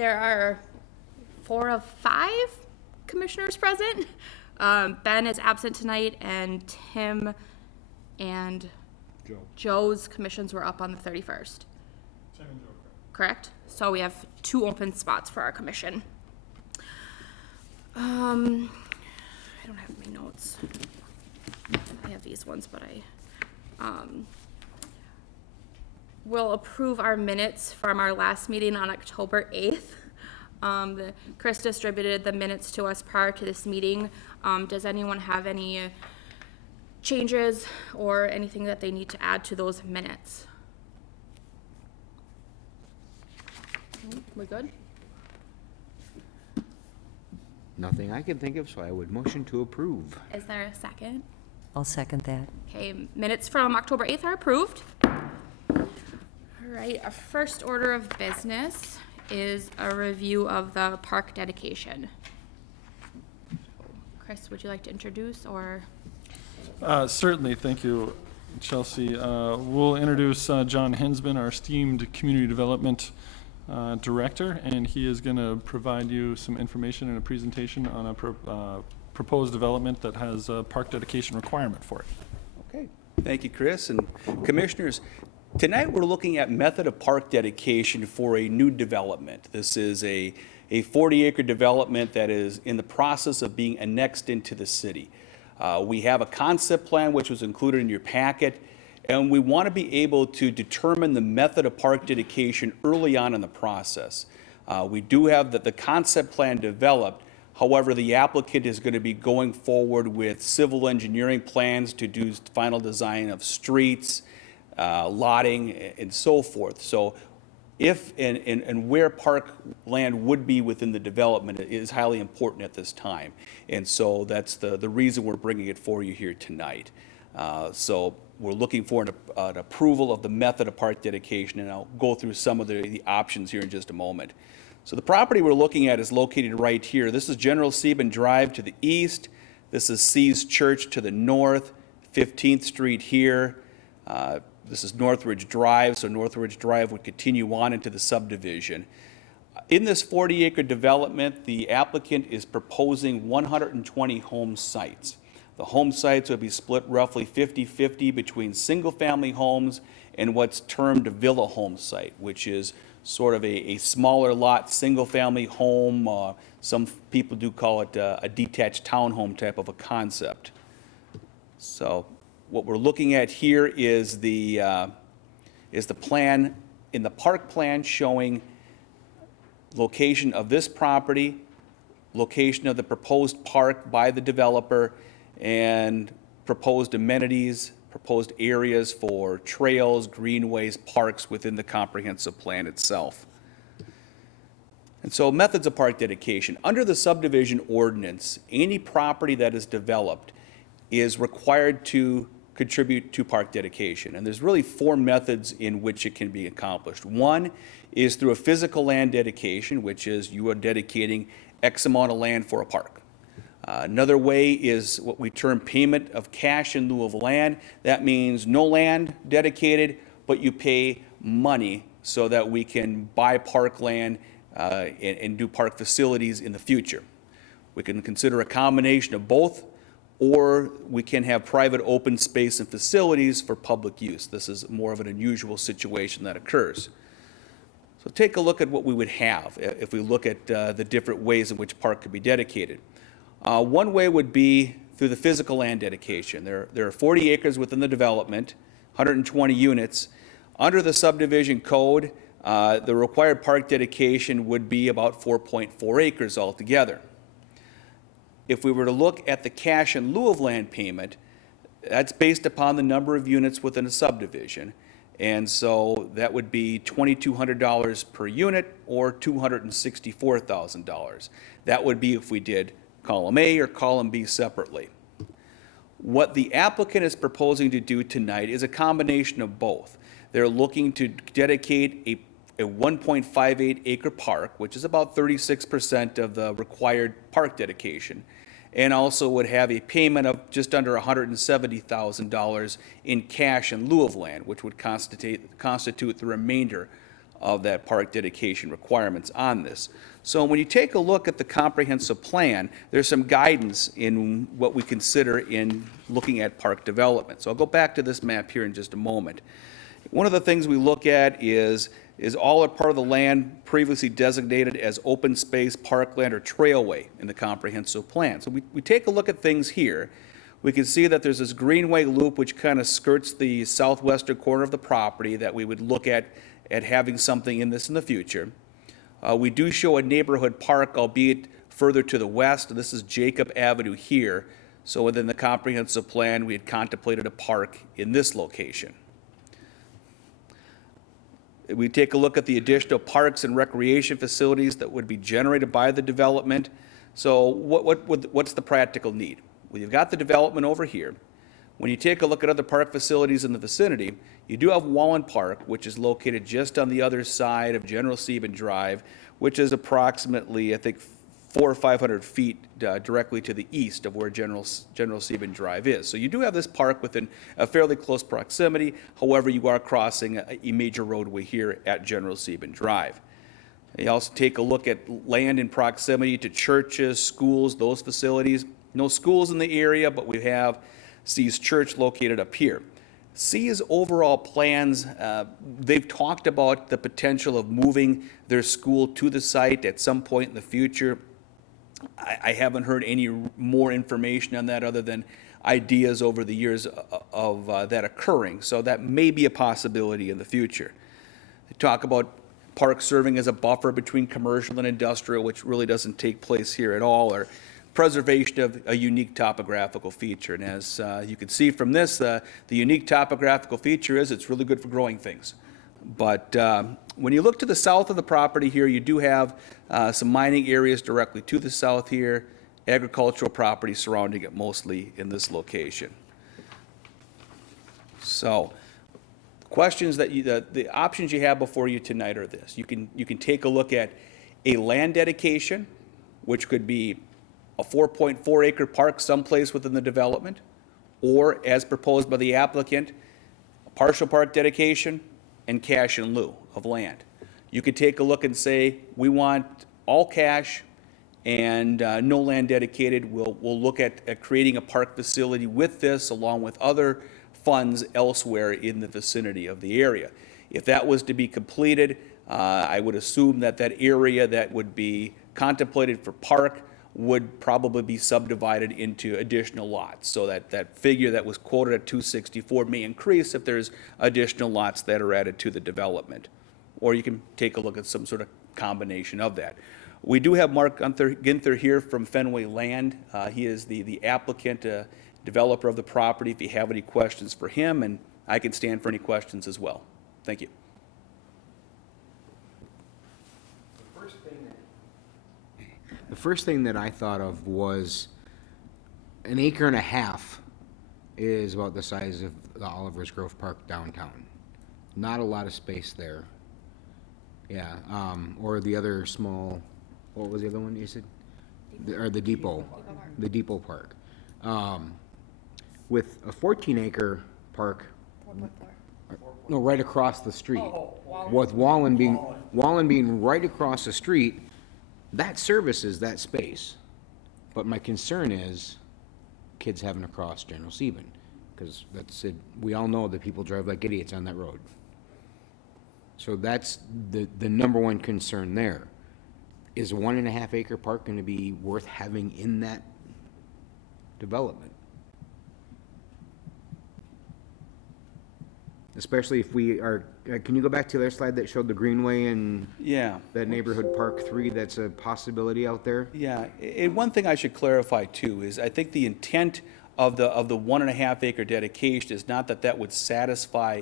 There are 4 of 5 commissioners present. Ben is absent tonight, and Tim and Joe's commissions were up on the 31st. Tim and Joe, Correct? So we have 2 open spots for our commission. I don't have my notes. I have these ones, but I will approve our minutes from our last meeting on October 8th. Chris distributed the minutes to us prior to this meeting. Does anyone have any changes or anything that they need to add to those minutes? We good? Nothing I can think of, so I would motion to approve. Is there a second? I'll second that. Okay, minutes from October 8th are approved. All right, our first order of business is a review of the park dedication. Chris, would you like to introduce, or? Certainly, thank you, Chelsea. We'll introduce John Hinsman, our esteemed Community Development Director, and he is going to provide you some information and a presentation on a proposed development that has a park dedication requirement for it. Okay, thank you, Chris. And Commissioners, tonight we're looking at method of park dedication for a new development. This is a 40-acre development that is in the process of being annexed into the city. We have a concept plan which was included in your packet, and we want to be able to determine the method of park dedication early on in the process. We do have the concept plan developed. However, the applicant is going to be going forward with civil engineering plans to do final design of streets, lotting, and so forth. So if and where park land would be within the development is highly important at this time. And so that's the reason we're bringing it for you here tonight. So we're looking for an approval of the method of park dedication, and I'll go through some of the options here in just a moment. So the property we're looking at is located right here. This is General Sieben Drive to the east. This is Seas Church to the north, 15th Street here. This is Northridge Drive, so Northridge Drive would continue on into the subdivision. In this 40-acre development, the applicant is proposing 120 home sites. The home sites would be split roughly 50-50 between single-family homes and what's termed a villa home site, which is sort of a smaller lot, single-family home. Some people do call it a detached townhome type of a concept. So what we're looking at here is the plan, in the park plan, showing location of this property, location of the proposed park by the developer, and proposed amenities, proposed areas for trails, greenways, parks within the comprehensive plan itself. And so methods of park dedication. Under the subdivision ordinance, any property that is developed is required to contribute to park dedication. And there's really 4 methods in which it can be accomplished. One is through a physical land dedication, which is you are dedicating X amount of land for a park. Another way is what we term payment of cash in lieu of land. That means no land dedicated, but you pay money so that we can buy park land and do park facilities in the future. We can consider a combination of both, or we can have private open space and facilities for public use. This is more of an unusual situation that occurs. So take a look at what we would have if we look at the different ways in which park could be dedicated. One way would be through the physical land dedication. There are 40 acres within the development, 120 units. Under the subdivision code, the required park dedication would be about 4.4 acres altogether. If we were to look at the cash in lieu of land payment, that's based upon the number of units within a subdivision. And so that would be $2,200 per unit or $264,000. That would be if we did column A or column B separately. What the applicant is proposing to do tonight is a combination of both. They're looking to dedicate a 1.58 acre park, which is about 36% of the required park dedication, and also would have a payment of just under $170,000 in cash in lieu of land, which would constitute the remainder of that park dedication requirements on this. So when you take a look at the comprehensive plan, there's some guidance in what we consider in looking at park development. So I'll go back to this map here in just a moment. One of the things we look at is all or part of the land previously designated as open space, parkland, or trailway in the comprehensive plan. So we take a look at things here. We can see that there's this greenway loop which kind of skirts the southwestern corner of the property that we would look at having something in this in the future. We do show a neighborhood park, albeit further to the west. This is Jacob Avenue here. So within the comprehensive plan, we had contemplated a park in this location. We take a look at the additional parks and recreation facilities that would be generated by the development. So what's the practical need? Well, you've got the development over here. When you take a look at other park facilities in the vicinity, you do have Wallen Park, which is located just on the other side of General Sieben Drive, which is approximately, I think, 400 or 500 feet directly to the east of where General Sieben Drive is. So you do have this park within a fairly close proximity. However, you are crossing a major roadway here at General Sieben Drive. You also take a look at land in proximity to churches, schools, those facilities. No schools in the area, but we have C's Church located up here. C's overall plans, they've talked about the potential of moving their school to the site at some point in the future. I haven't heard any more information on that other than ideas over the years of that occurring. So that may be a possibility in the future. They talk about parks serving as a buffer between commercial and industrial, which really doesn't take place here at all, or preservation of a unique topographical feature. And as you can see from this, the unique topographical feature is it's really good for growing things. But when you look to the south of the property here, you do have some mining areas directly to the south here, agricultural property surrounding it mostly in this location. So questions that the options you have before you tonight are this. You can take a look at a land dedication, which could be a 4.4 acre park someplace within the development, or as proposed by the applicant, a partial park dedication and cash in lieu of land. You could take a look and say, we want all cash and no land dedicated. We'll look at creating a park facility with this along with other funds elsewhere in the vicinity of the area. If that was to be completed, I would assume that that area that would be contemplated for park would probably be subdivided into additional lots. So that figure that was quoted at 264 may increase if there's additional lots that are added to the development. Or you can take a look at some sort of combination of that. We do have Mark Ginther here from Fenway Land. He is the applicant, developer of the property. If you have any questions for him, and I can stand for any questions as well. Thank you. The first thing that I thought of was an acre and a half is about the size of the Oliver's Grove Park downtown. Not a lot of space there. Yeah, or the other small, what was the other one you said? Or the Depot. The Depot Park. With a 14-acre park. 4.4. No, right across the street. With Wallen being right across the street, that services that space. But my concern is kids having to cross General Sieben, because that's it. We all know that people drive like idiots on that road. So that's the number one concern there. Is a 1.5 acre park going to be worth having in that development? Especially if we are, can you go back to the other slide that showed the Greenway and Yeah. that neighborhood park 3, that's a possibility out there? Yeah, and one thing I should clarify too is I think the intent of the 1.5 acre dedication is not that would satisfy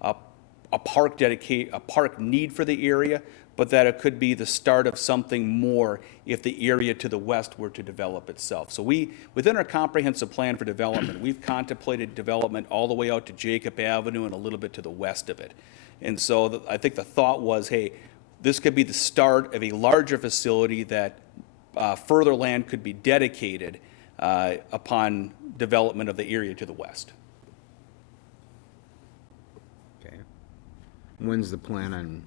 a park need for the area, but that it could be the start of something more if the area to the west were to develop itself. So within our comprehensive plan for development, we've contemplated development all the way out to Jacob Avenue and a little bit to the west of it. And so I think the thought was, hey, this could be the start of a larger facility that further land could be dedicated upon development of the area to the west. Okay. When's the plan on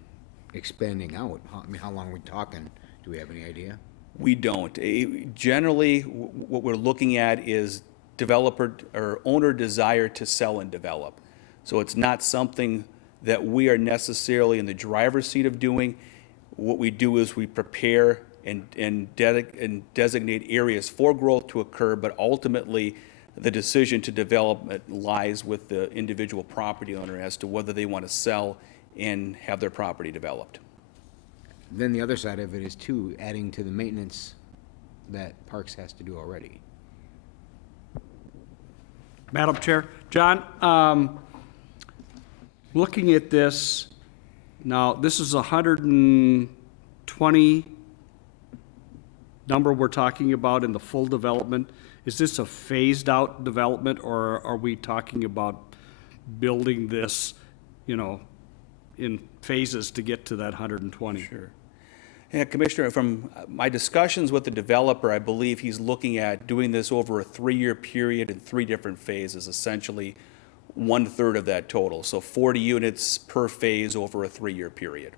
expanding out? I mean, how long are we talking? Do we have any idea? We don't. Generally, what we're looking at is developer or owner desire to sell and develop. So it's not something that we are necessarily in the driver's seat of doing. What we do is we prepare and designate areas for growth to occur, but ultimately, the decision to develop lies with the individual property owner as to whether they want to sell and have their property developed. Then the other side of it is too, adding to the maintenance that Parks has to do already. Madam Chair, John, looking at this, now, this is 120 number we're talking about in the full development. Is this a phased-out development, or are we talking about building this, in phases to get to that 120? Sure. Yeah, Commissioner, from my discussions with the developer, I believe he's looking at doing this over a 3-year period in 3 different phases, essentially 1/3 of that total. So 40 units per phase over a 3-year period.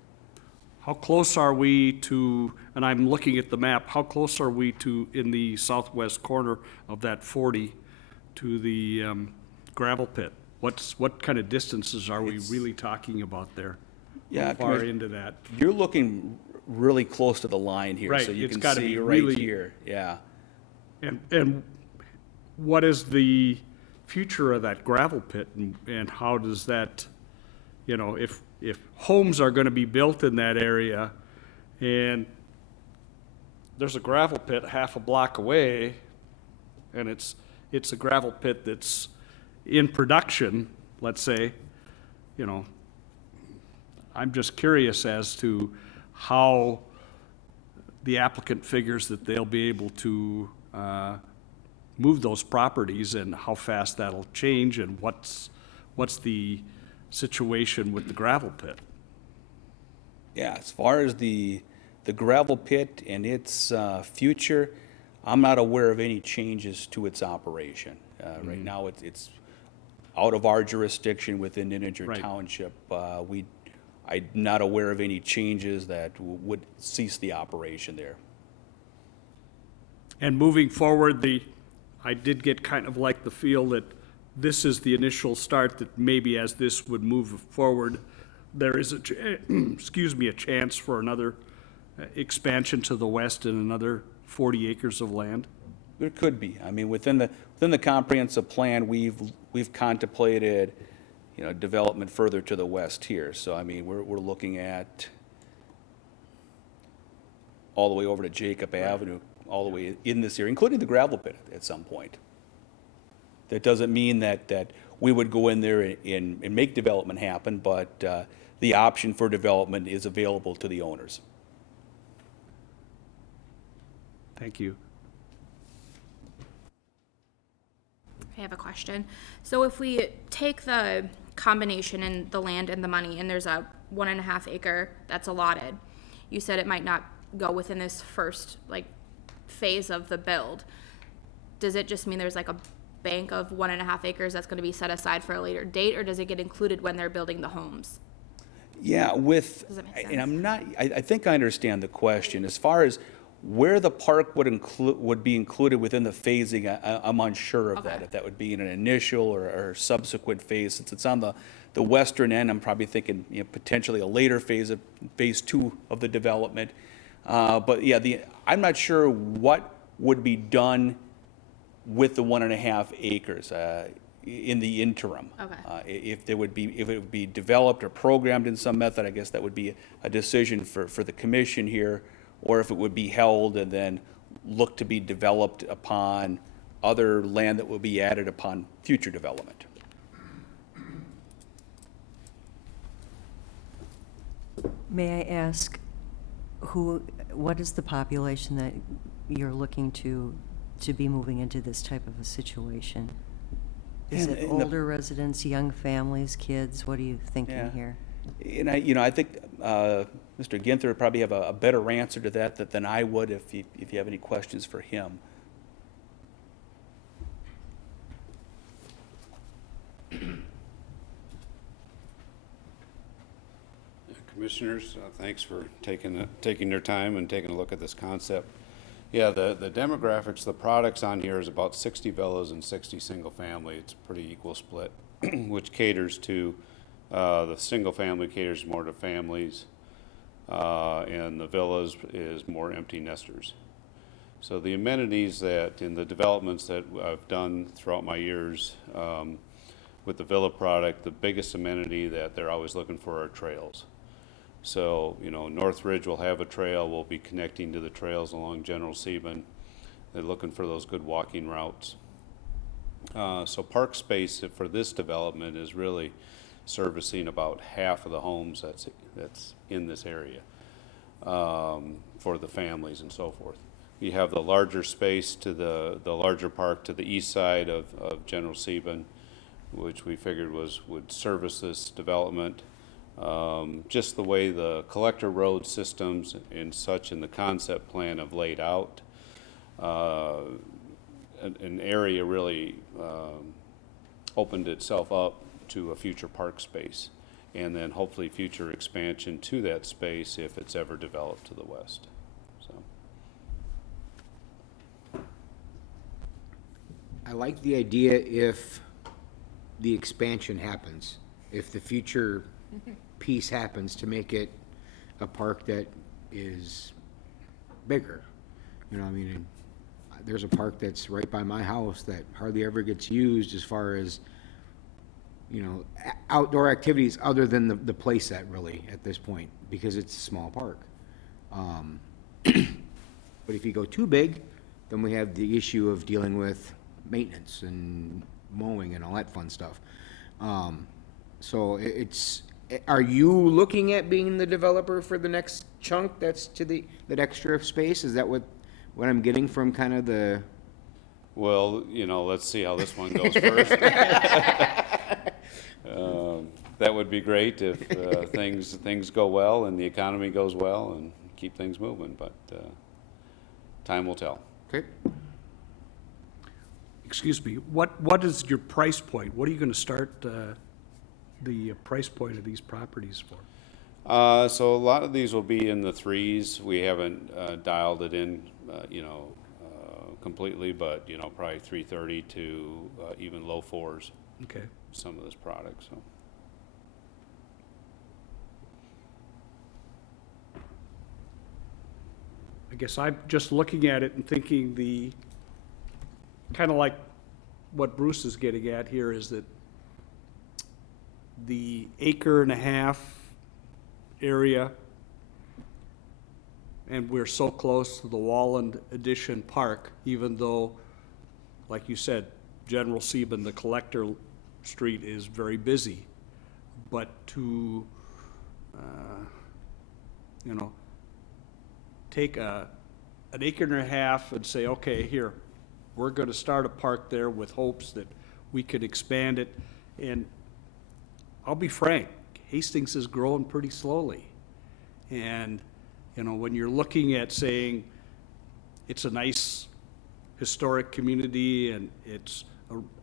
How close are we to, and I'm looking at the map, how close are we to, in the southwest corner of that 40, to the gravel pit? What kind of distances are we really talking about there? Yeah, How far Commissioner, into that? you're looking really close to the line here, Right, so you it's can gotta see be right really- here, yeah. And what is the future of that gravel pit, and how does that, if homes are gonna be built in that area, and there's a gravel pit half a block away, and it's a gravel pit that's in production, let's say, I'm just curious as to how the applicant figures that they'll be able to move those properties, and how fast that'll change, and what's the situation with the gravel pit? Yeah, as far as the gravel pit and its future, I'm not aware of any changes to its operation. Right now, it's out of our jurisdiction within Integer Right. Township. I'm not aware of any changes that would cease the operation there. And moving forward, I did get kind of like the feel that this is the initial start, that maybe as this would move forward, there is a chance for another expansion to the west and another 40 acres of land. There could be. I mean, within the comprehensive plan, we've contemplated, development further to the west here. So, I mean, we're looking at all the way over to Jacob Avenue, all the way in this area, including the gravel pit at some point. That doesn't mean that we would go in there and make development happen, but the option for development is available to the owners. Thank you. I have a question. So if we take the combination in the land and the money, and there's a 1.5 acre that's allotted, you said it might not go within this first, phase of the build. Does it just mean there's a bank of 1.5 acres that's gonna be set aside for a later date, or does it get included when they're building the homes? Yeah, Does that make and sense? I'm not, I think I understand the question. As far as where the park would be included within the phasing, I'm unsure of that. Okay. If that would be in an initial or subsequent phase. Since it's on the western end, I'm probably thinking, potentially a later phase two of the development. But yeah, I'm not sure what would be done with the 1.5 acres in the interim. Okay. If it would be developed or programmed in some method, I guess that would be a decision for the commission here, or if it would be held and then look to be developed upon other land that will be added upon future development. May I ask, what is the population that you're looking to be moving into this type of a situation? Is In- it in the- older residents, young families, kids? What are you Yeah. thinking here? And I think Mr. Ginther would probably have a better answer to that than I would if you have any questions for him. Commissioners, thanks for taking their time and taking a look at this concept. Yeah, the demographics, the products on here is about 60 villas and 60 single family. It's a pretty equal split, which caters to, the single family caters more to families, and the villas is more empty nesters. So the amenities that in the developments that I've done throughout my years, with the villa product, the biggest amenity that they're always looking for are trails. So, you know, Northridge will have a trail. We'll be connecting to the trails along General Sieben. They're looking for those good walking routes. So park space for this development is really servicing about half of the homes that's in this area, for the families and so forth. You have the larger space to the larger park to the east side of General Sieben, which we figured would service this development. Just the way the collector road systems and such in the concept plan have laid out, an area really opened itself up to a future park space, and then hopefully future expansion to that space if it's ever developed to the west. So. I like the idea if the expansion happens, if the future piece happens to make it a park that is bigger. You know, I mean, there's a park that's right by my house that hardly ever gets used as far as, you know, outdoor activities other than the play set really at this point, because it's a small park. But if you go too big, then we have the issue of dealing with maintenance and mowing and all that fun stuff. So are you looking at being the developer for the next chunk that's to that extra space? Is that what I'm getting from kind of the? Well, you know, let's see how this one goes first. That would be great if things go well and the economy goes well and keep things moving, but time will tell. Okay. Excuse me, what is your price point? What are you gonna start, the price point of these properties for? So a lot of these will be in the threes. We haven't dialed it in, completely, but, you know, probably 330 to even low fours, Okay. some of this product, so. I guess I'm just looking at it and thinking kind of like what Bruce is getting at here is that the 1.5 acre area, and we're so close to the Walland Addition Park, even though, like you said, General Sieben, the collector street is very busy. But to, take an 1.5 acres and say, okay, here, we're gonna start a park there with hopes that we could expand it. And I'll be frank, Hastings is growing pretty slowly. And, you know, when you're looking at saying it's a nice historic community and it's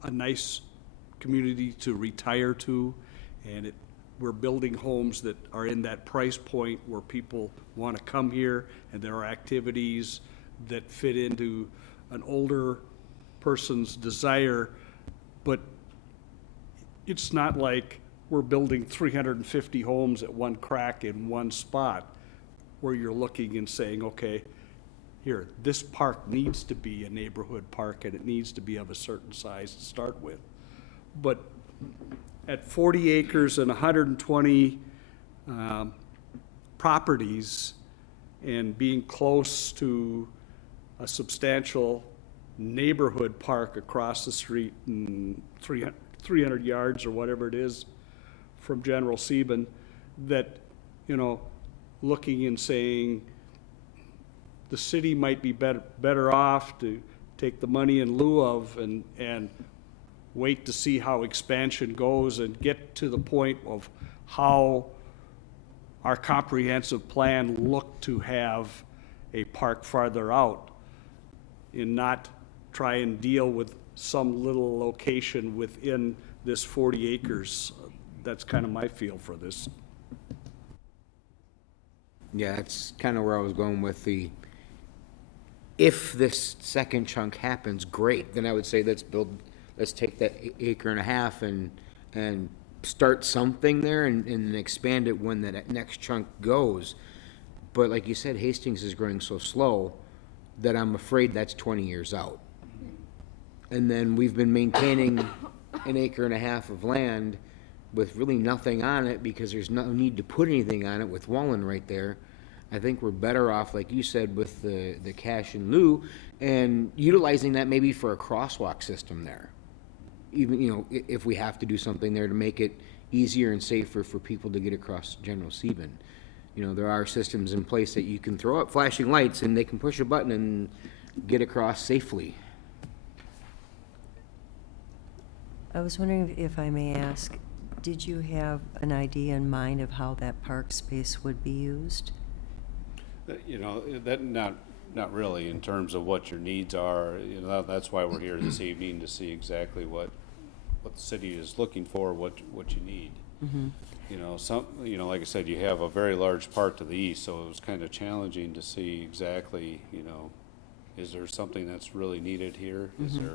a nice community to retire to, and we're building homes that are in that price point where people want to come here, and there are activities that fit into an older person's desire, but it's not like we're building 350 homes at one crack in one spot where you're looking and saying, okay, here, this park needs to be a neighborhood park and it needs to be of a certain size to start with. But at 40 acres and 120 properties and being close to a substantial neighborhood park across the street and 300 yards or whatever it is from General Sieben, that, you know, looking and saying the city might be better off to take the money in lieu of and wait to see how expansion goes and get to the point of how our comprehensive plan looked to have a park farther out, and not try and deal with some little location within this 40 acres. That's kind of my feel for this. Yeah, that's kind of where I was going with the, if this second chunk happens, great, then I would say let's take that acre and a half and start something there and expand it when that next chunk goes. But like you said, Hastings is growing so slow that I'm afraid that's 20 years out. And then we've been maintaining an acre and a half of land with really nothing on it because there's no need to put anything on it with Wallen right there. I think we're better off, like you said, with the cash in lieu and utilizing that maybe for a crosswalk system there. Even, you know, if we have to do something there to make it easier and safer for people to get across General Sieben. You know, there are systems in place that you can throw up flashing lights and they can push a button and get across safely. I was wondering if I may ask, did you have an idea in mind of how that park space would be used? You know, that, not really in terms of what your needs are. You know, that's why we're here this evening, to see exactly what the city is looking for, what you need. You know, like I said, you have a very large part to the east, so it was kind of challenging to see exactly, you know, is there something that's really needed here? Is there,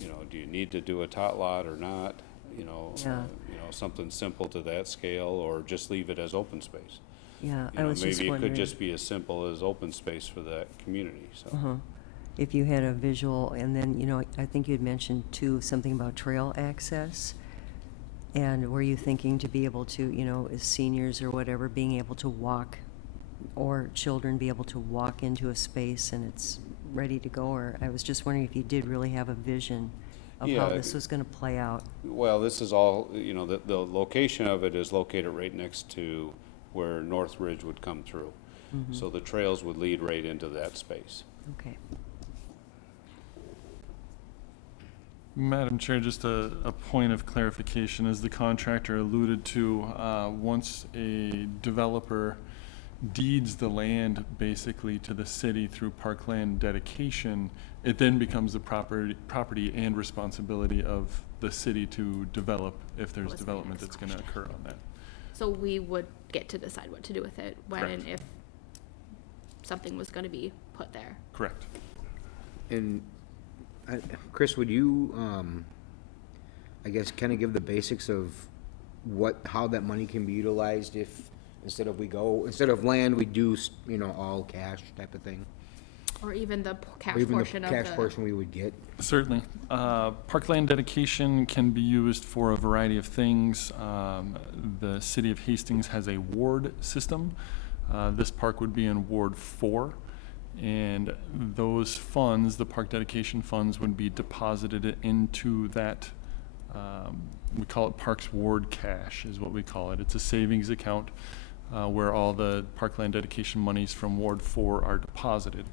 you know, do you need to do a tot lot or not? You know, Yeah. Something simple to that scale, or just leave it as open space. Yeah, You I know, was just maybe it wondering. could just be as simple as open space for that community, so. If you had a visual, and then, you know, I think you had mentioned too, something about trail access. And were you thinking to be able to, you know, as seniors or whatever, being able to walk, or children be able to walk into a space and it's ready to go? Or I was just wondering if you did really have a vision of how Yeah. this was gonna play out. Well, this is all, you know, the location of it is located right next to where North Ridge would come through. So the trails would lead right into that space. Okay. Madam Chair, just a point of clarification, as the contractor alluded to, once a developer deeds the land basically to the city through parkland dedication, it then becomes the property and responsibility of the city to develop if there's was my development next that's gonna occur on that. So we would get to decide what to do with it when Correct. and if something was gonna be put there. Correct. And Chris, would you, I guess, kind of give the basics of how that money can be utilized if, instead of land, we do, you know, all cash type of thing? Or even the cash Or even the portion of cash the. portion we would get? Certainly. Parkland dedication can be used for a variety of things. The city of Hastings has a ward system. This park would be in Ward 4. And those funds, the park dedication funds, would be deposited into that, we call it Parks Ward Cash is what we call it. It's a savings account where all the parkland dedication monies from Ward 4 are deposited.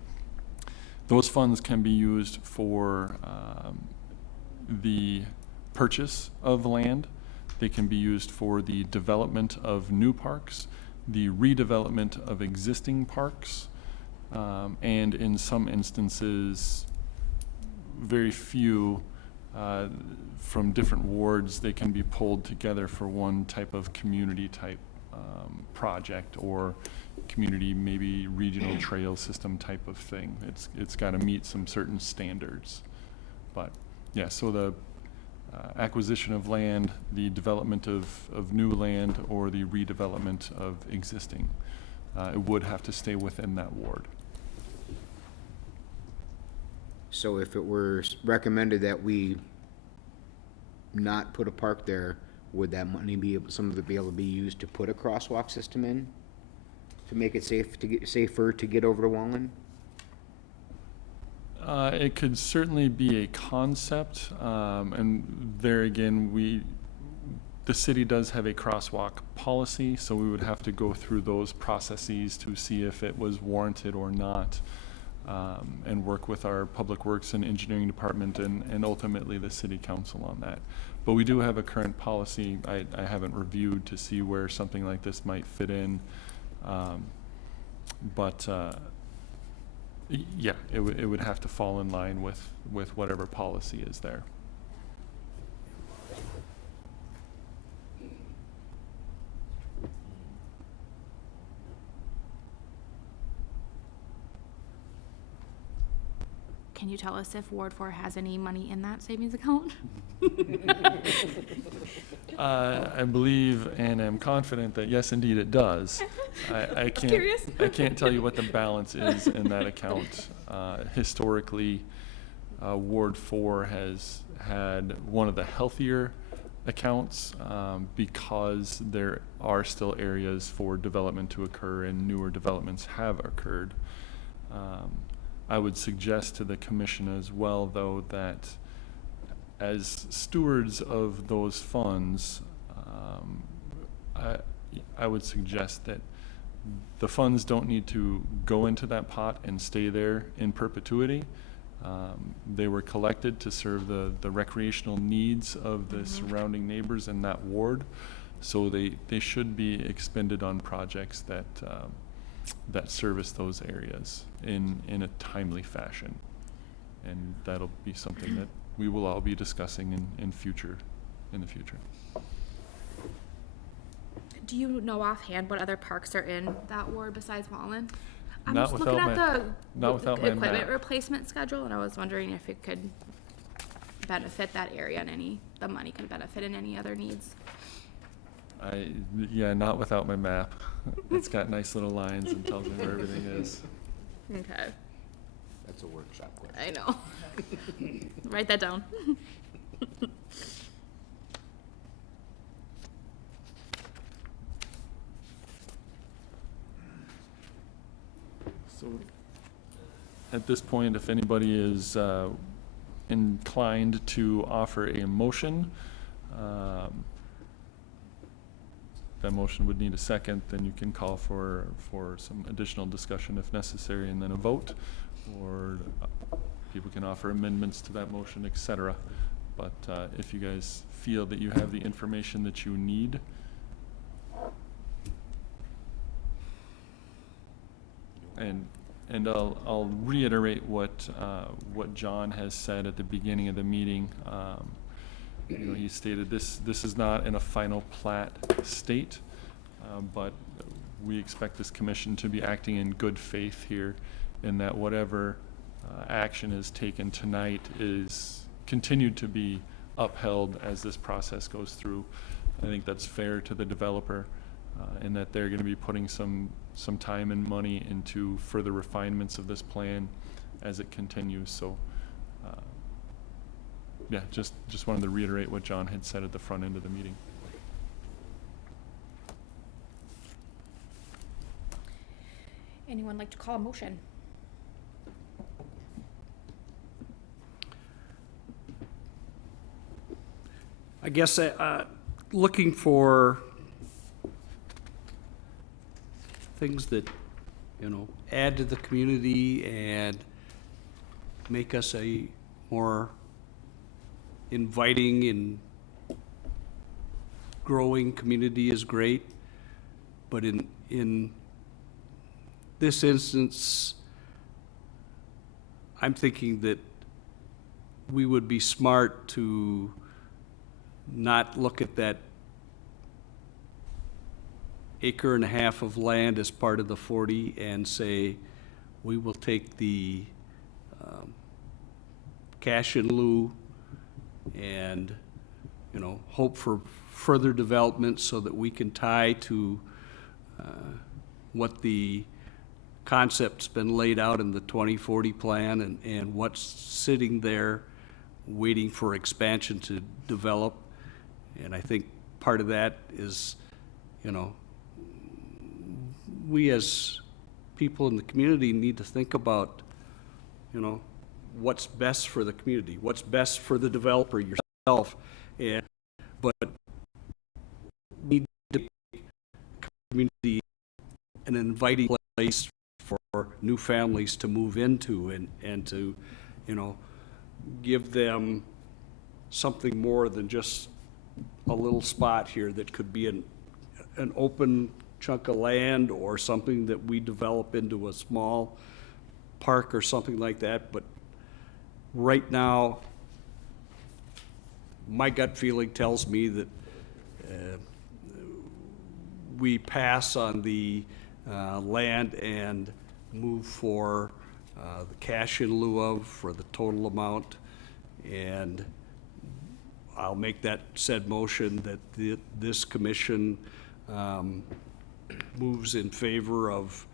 Those funds can be used for the purchase of land. They can be used for the development of new parks, the redevelopment of existing parks, and in some instances, very few from different wards, they can be pulled together for one type of community type project or community, maybe regional trail system type of thing. It's got to meet some certain standards. But yeah, so the acquisition of land, the development of new land, or the redevelopment of existing, it would have to stay within that ward. So if it were recommended that we not put a park there, would that money some of it be able to be used to put a crosswalk system in? To make it safer to get over to Wallen? It could certainly be a concept, and there again, the city does have a crosswalk policy, so we would have to go through those processes to see if it was warranted or not, and work with our Public Works and Engineering Department and ultimately the City Council on that. But we do have a current policy. I haven't reviewed to see where something like this might fit in. Yeah, it would have to fall in line with whatever policy is there. can you tell us if Ward 4 has any money in that savings account? I believe and am confident that yes, indeed, it does. I can't. Curious. I can't tell you what the balance is in that account. Historically, Ward 4 has had one of the healthier accounts because there are still areas for development to occur and newer developments have occurred. I would suggest to the commission as well, though, that as stewards of those funds, I would suggest that the funds don't need to go into that pot and stay there in perpetuity. They were collected to serve the recreational needs of the surrounding neighbors in that ward, so they should be expended on projects that that service those areas in a timely fashion. And that'll be something that we will all be discussing in the future. Do you know offhand what other parks are in that ward besides Wallen? I'm Not just looking without at not without my equipment map. replacement schedule, and I was wondering if it could benefit that area and the money could benefit in any other needs. Yeah, not without my map. It's got nice little lines and tells me where everything is. Okay, That's a workshop question. I know. Write that down. So at this point, if anybody is inclined to offer a motion, that motion would need a second, then you can call for some additional discussion if necessary, and then a vote, or people can offer amendments to that motion, etc. But if you guys feel that you have the information that you need, and I'll reiterate what John has said at the beginning of the meeting. You know, he stated this is not in a final plat state, but we expect this commission to be acting in good faith here, in that whatever action is taken tonight is continued to be upheld as this process goes through. I think that's fair to the developer, and that they're going to be putting some time and money into further refinements of this plan as it continues. So yeah, just wanted to reiterate what John had said at the front end of the meeting. Anyone like to call a motion? I guess looking for things that, you know, add to the community and make us a more inviting and growing community is great. But in this instance, I'm thinking that we would be smart to not look at that acre and a half of land as part of the 40 and say, we will take the cash in lieu and, you know, hope for further development so that we can tie to what the concept's been laid out in the 2040 plan and what's sitting there waiting for expansion to develop. And I think part of that is, you know, we as people in the community need to think about, you know, what's best for the community, what's best for the developer yourself, but need to make community an inviting place for new families to move into and to, you know, give them something more than just a little spot here that could be an open chunk of land or something that we develop into a small park or something like that. But right now, my gut feeling tells me that we pass on the land and move for the cash in lieu of for the total amount. And I'll make that said motion that this commission moves in favor of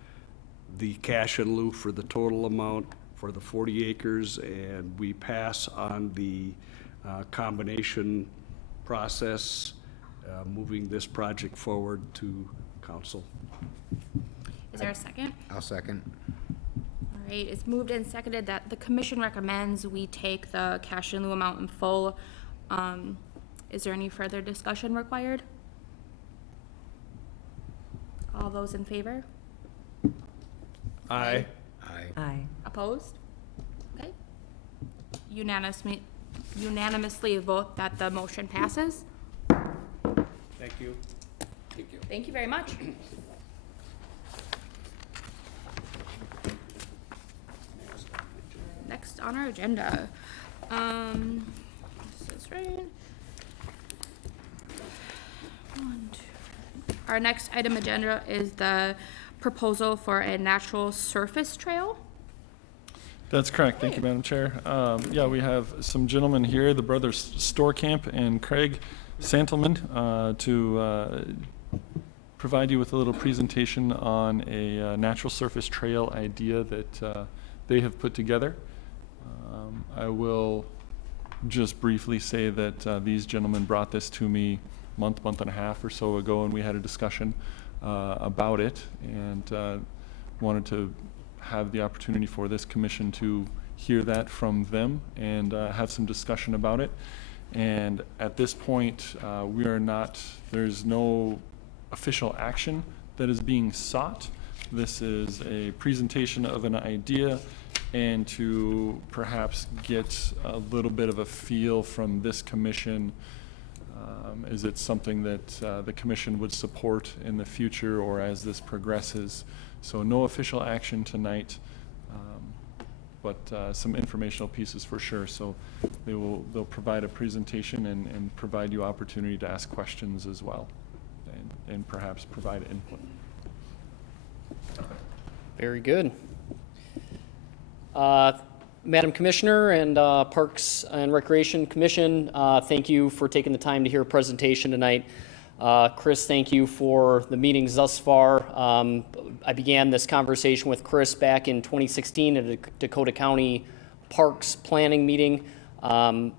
the cash in lieu for the total amount for the 40 acres, and we pass on the combination process, moving this project forward to council. Is there a second? I'll second. All right, it's moved and seconded that the commission recommends we take the cash in lieu amount in full. Is there any further discussion required? All those in favor? Aye. Aye. Aye. Opposed? Okay. Unanimously vote that the motion passes. Thank you. Thank you very much. Next on our agenda, this is right. Our next item agenda is the proposal for a natural surface trail. That's correct. Thank you, Madam Chair. Yeah, we have some gentlemen here, the brothers Storkamp and Craig Santelman, to provide you with a little presentation on a natural surface trail idea that they have put together. I will just briefly say that these gentlemen brought this to me month and a half or so ago, and we had a discussion about it, and wanted to have the opportunity for this commission to hear that from them and have some discussion about it. And at this point, there's no official action that is being sought. This is a presentation of an idea and to perhaps get a little bit of a feel from this commission. Is it something that the commission would support in the future or as this progresses? So no official action tonight, but some informational pieces for sure. So they'll provide a presentation and provide you opportunity to ask questions as well, and perhaps provide input. Very good. Madam Commissioner and Parks and Recreation Commission, thank you for taking the time to hear a presentation tonight. Chris, thank you for the meetings thus far. I began this conversation with Chris back in 2016 at a Dakota County Parks Planning meeting, and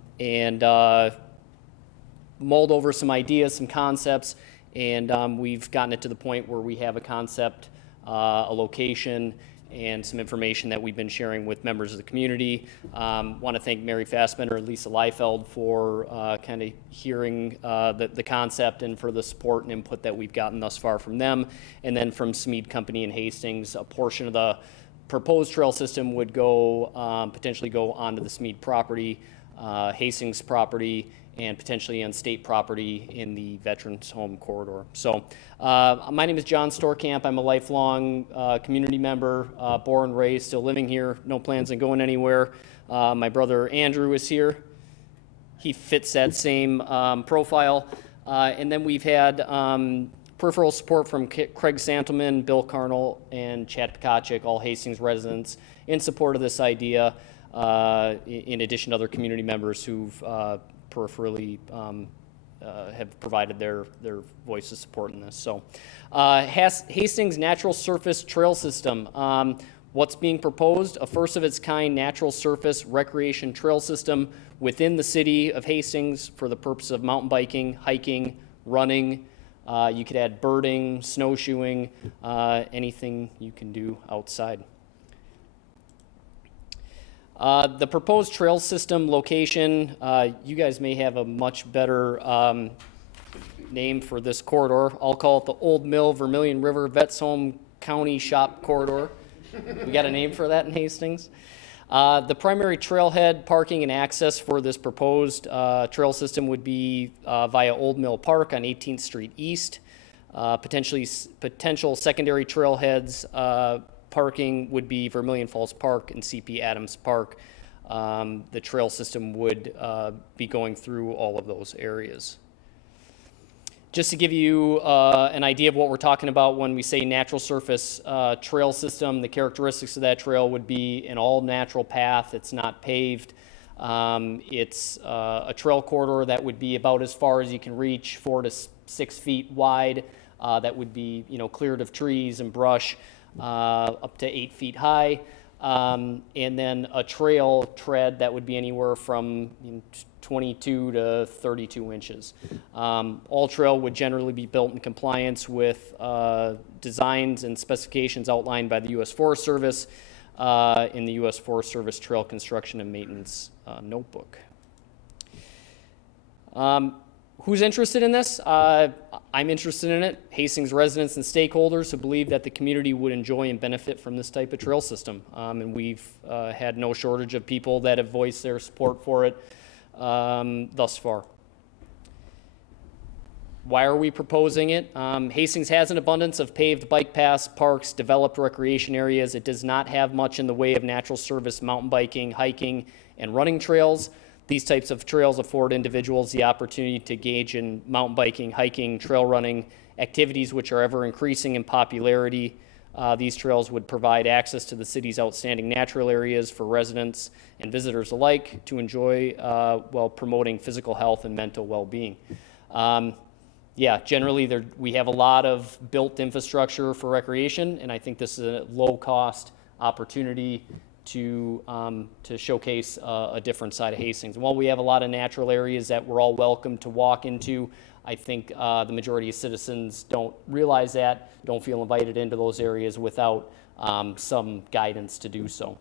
mulled over some ideas, some concepts, and we've gotten it to the point where we have a concept, a location, and some information that we've been sharing with members of the community. Want to thank Mary Fassbender and Lisa Liefeld for kind of hearing the concept and for the support and input that we've gotten thus far from them. And then from Smead Company in Hastings, a portion of the proposed trail system would go, potentially go onto the Smead property, Hastings property, and potentially on state property in the Veterans Home Corridor. So my name is John Storkamp. I'm a lifelong community member, born and raised, still living here, no plans on going anywhere. My brother Andrew is here. He fits that same profile. And then we've had peripheral support from Craig Santelman, Bill Carnell, and Chad Pekacik, all Hastings residents, in support of this idea, in addition to other community members who've peripherally have provided their voice of support in this. So Hastings Natural Surface Trail System. What's being proposed? A first of its kind natural surface recreation trail system within the city of Hastings for the purpose of mountain biking, hiking, running. You could add birding, snowshoeing, anything you can do outside. The proposed trail system location, you guys may have a much better name for this corridor. I'll call it the Old Mill Vermilion River Vets Home County Shop Corridor. We got a name for that in Hastings. The primary trailhead, parking, and access for this proposed trail system would be via Old Mill Park on 18th Street East. Potential secondary trailheads, parking would be Vermilion Falls Park and CP Adams Park. The trail system would be going through all of those areas. Just to give you an idea of what we're talking about when we say natural surface trail system, the characteristics of that trail would be an all-natural path. It's not paved. It's a trail corridor that would be about as far as you can reach, 4 to 6 feet wide. That would be, cleared of trees and brush, up to 8 feet high. And then a trail tread that would be anywhere from 22 to 32 inches. All trail would generally be built in compliance with designs and specifications outlined by the U.S. Forest Service in the U.S. Forest Service Trail Construction and Maintenance Notebook. Who's interested in this? I'm interested in it. Hastings residents and stakeholders who believe that the community would enjoy and benefit from this type of trail system. And we've had no shortage of people that have voiced their support for it thus far. Why are we proposing it? Hastings has an abundance of paved bike paths, parks, developed recreation areas. It does not have much in the way of natural service mountain biking, hiking, and running trails. These types of trails afford individuals the opportunity to engage in mountain biking, hiking, trail running activities which are ever increasing in popularity. These trails would provide access to the city's outstanding natural areas for residents and visitors alike to enjoy while promoting physical health and mental well-being. Generally we have a lot of built infrastructure for recreation, and I think this is a low-cost opportunity to showcase a different side of Hastings. And while we have a lot of natural areas that we're all welcome to walk into, I think the majority of citizens don't realize that, don't feel invited into those areas without some guidance to do so.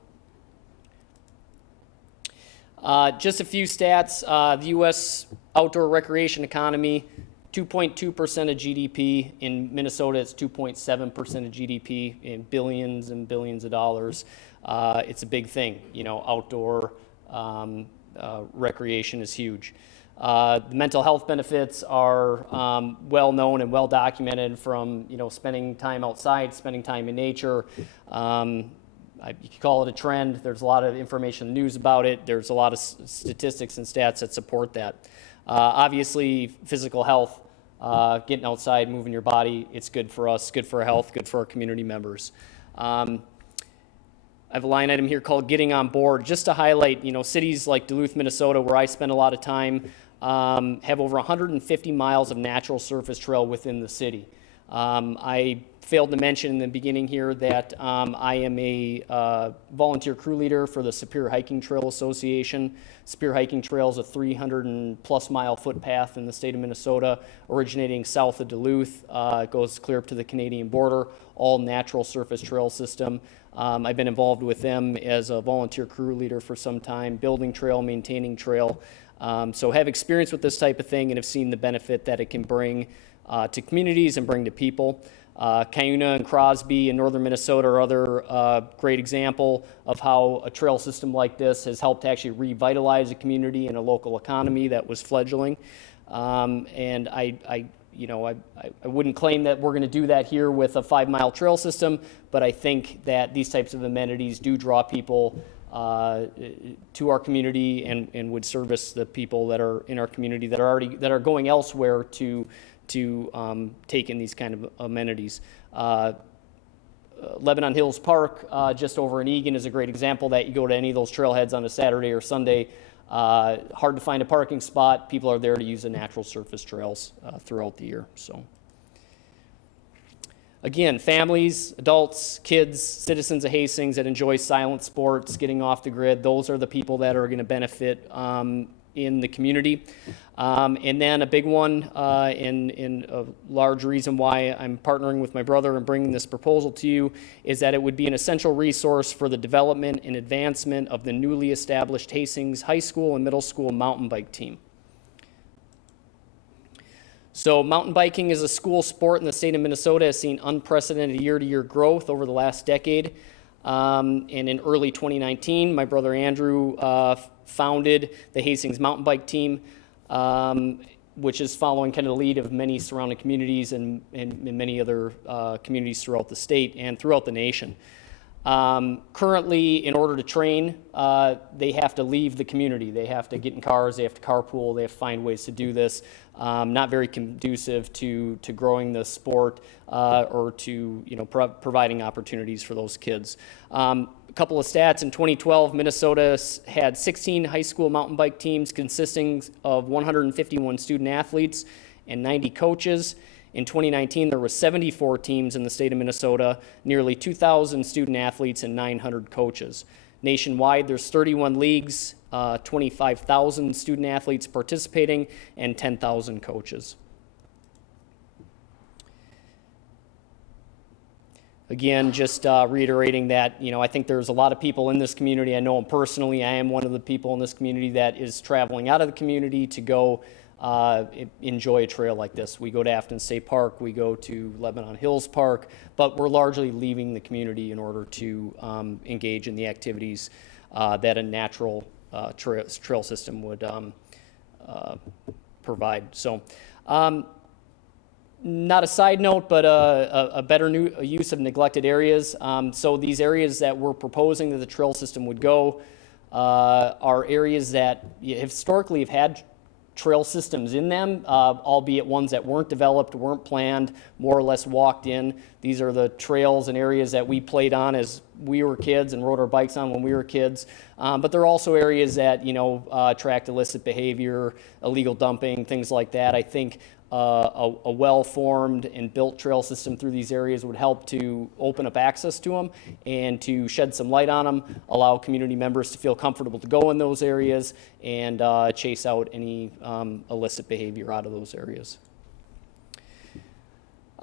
Just a few stats. The U.S. outdoor recreation economy, 2.2% of GDP. In Minnesota, it's 2.7% of GDP, in billions and billions of dollars. It's a big thing. Outdoor recreation is huge. The mental health benefits are well known and well documented from spending time outside, spending time in nature. You could call it a trend. There's a lot of information in the news about it. There's a lot of statistics and stats that support that. Obviously, physical health, getting outside, moving your body, it's good for us, good for our health, good for our community members. I have a line item here called Getting on Board, just to highlight, cities like Duluth, Minnesota, where I spend a lot of time, have over 150 miles of natural surface trail within the city. I failed to mention in the beginning here that I am a volunteer crew leader for the Superior Hiking Trail Association. Superior Hiking Trail is a 300+ mile footpath in the state of Minnesota, originating south of Duluth. It goes clear up to the Canadian border, all natural surface trail system. I've been involved with them as a volunteer crew leader for some time, building trail, maintaining trail. So have experience with this type of thing and have seen the benefit that it can bring to communities and bring to people. Cuyuna and Crosby in northern Minnesota are other great example of how a trail system like this has helped to actually revitalize a community and a local economy that was fledgling. And I wouldn't claim that we're going to do that here with a 5-mile trail system, but I think that these types of amenities do draw people to our community and would service the people that are in our community that are going elsewhere to take in these kind of amenities. Lebanon Hills Park, just over in Eagan, is a great example that you go to any of those trailheads on a Saturday or Sunday. Hard to find a parking spot. People are there to use the natural surface trails throughout the year. So, again, families, adults, kids, citizens of Hastings that enjoy silent sports, getting off the grid, those are the people that are going to benefit in the community. And then a big one and a large reason why I'm partnering with my brother and bringing this proposal to you is that it would be an essential resource for the development and advancement of the newly established Hastings High School and Middle School mountain bike team. So mountain biking as a school sport in the state of Minnesota has seen unprecedented year-to-year growth over the last decade. And in early 2019, my brother Andrew founded the Hastings mountain bike team, which is following kind of the lead of many surrounding communities and many other communities throughout the state and throughout the nation. Currently, in order to train, they have to leave the community. They have to get in cars, they have to carpool, they have to find ways to do this. Not very conducive to growing the sport or to providing opportunities for those kids. A couple of stats: in 2012, Minnesota had 16 high school mountain bike teams consisting of 151 student athletes and 90 coaches. In 2019, there were 74 teams in the state of Minnesota, nearly 2,000 student athletes, and 900 coaches. Nationwide, there's 31 leagues, 25,000 student athletes participating, and 10,000 coaches. Again, just reiterating that, I think there's a lot of people in this community. I know them personally. I am one of the people in this community that is traveling out of the community to go enjoy a trail like this. We go to Afton State Park, we go to Lebanon Hills Park, but we're largely leaving the community in order to engage in the activities that a natural trail system would provide. So, not a side note, but a better use of neglected areas. So these areas that we're proposing that the trail system would go are areas that historically have had trail systems in them, albeit ones that weren't developed, weren't planned, more or less walked in. These are the trails and areas that we played on as we were kids and rode our bikes on when we were kids. But there are also areas that, attract illicit behavior, illegal dumping, things like that. I think a well-formed and built trail system through these areas would help to open up access to them and to shed some light on them, allow community members to feel comfortable to go in those areas and chase out any illicit behavior out of those areas.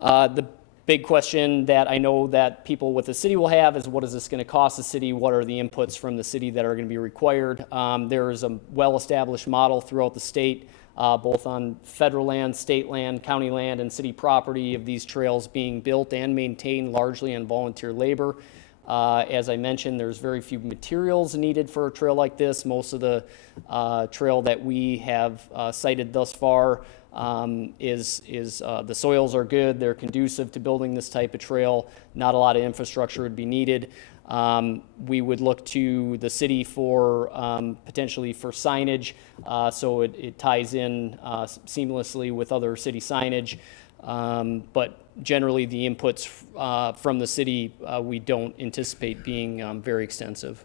The big question that I know that people with the city will have is, what is this going to cost the city? What are the inputs from the city that are going to be required? There is a well-established model throughout the state, both on federal land, state land, county land, and city property, of these trails being built and maintained largely on volunteer labor. As I mentioned, there's very few materials needed for a trail like this. Most of the trail that we have cited thus far is the soils are good. They're conducive to building this type of trail. Not a lot of infrastructure would be needed. We would look to the city for potentially for signage, so it ties in seamlessly with other city signage. But generally, the inputs from the city we don't anticipate being very extensive.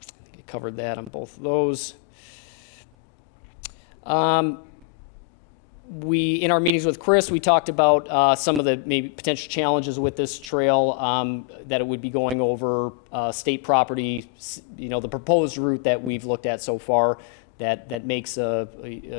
I think I covered that on both of those. In our meetings with Chris, we talked about some of the maybe potential challenges with this trail, that it would be going over state property. The proposed route that we've looked at so far that makes a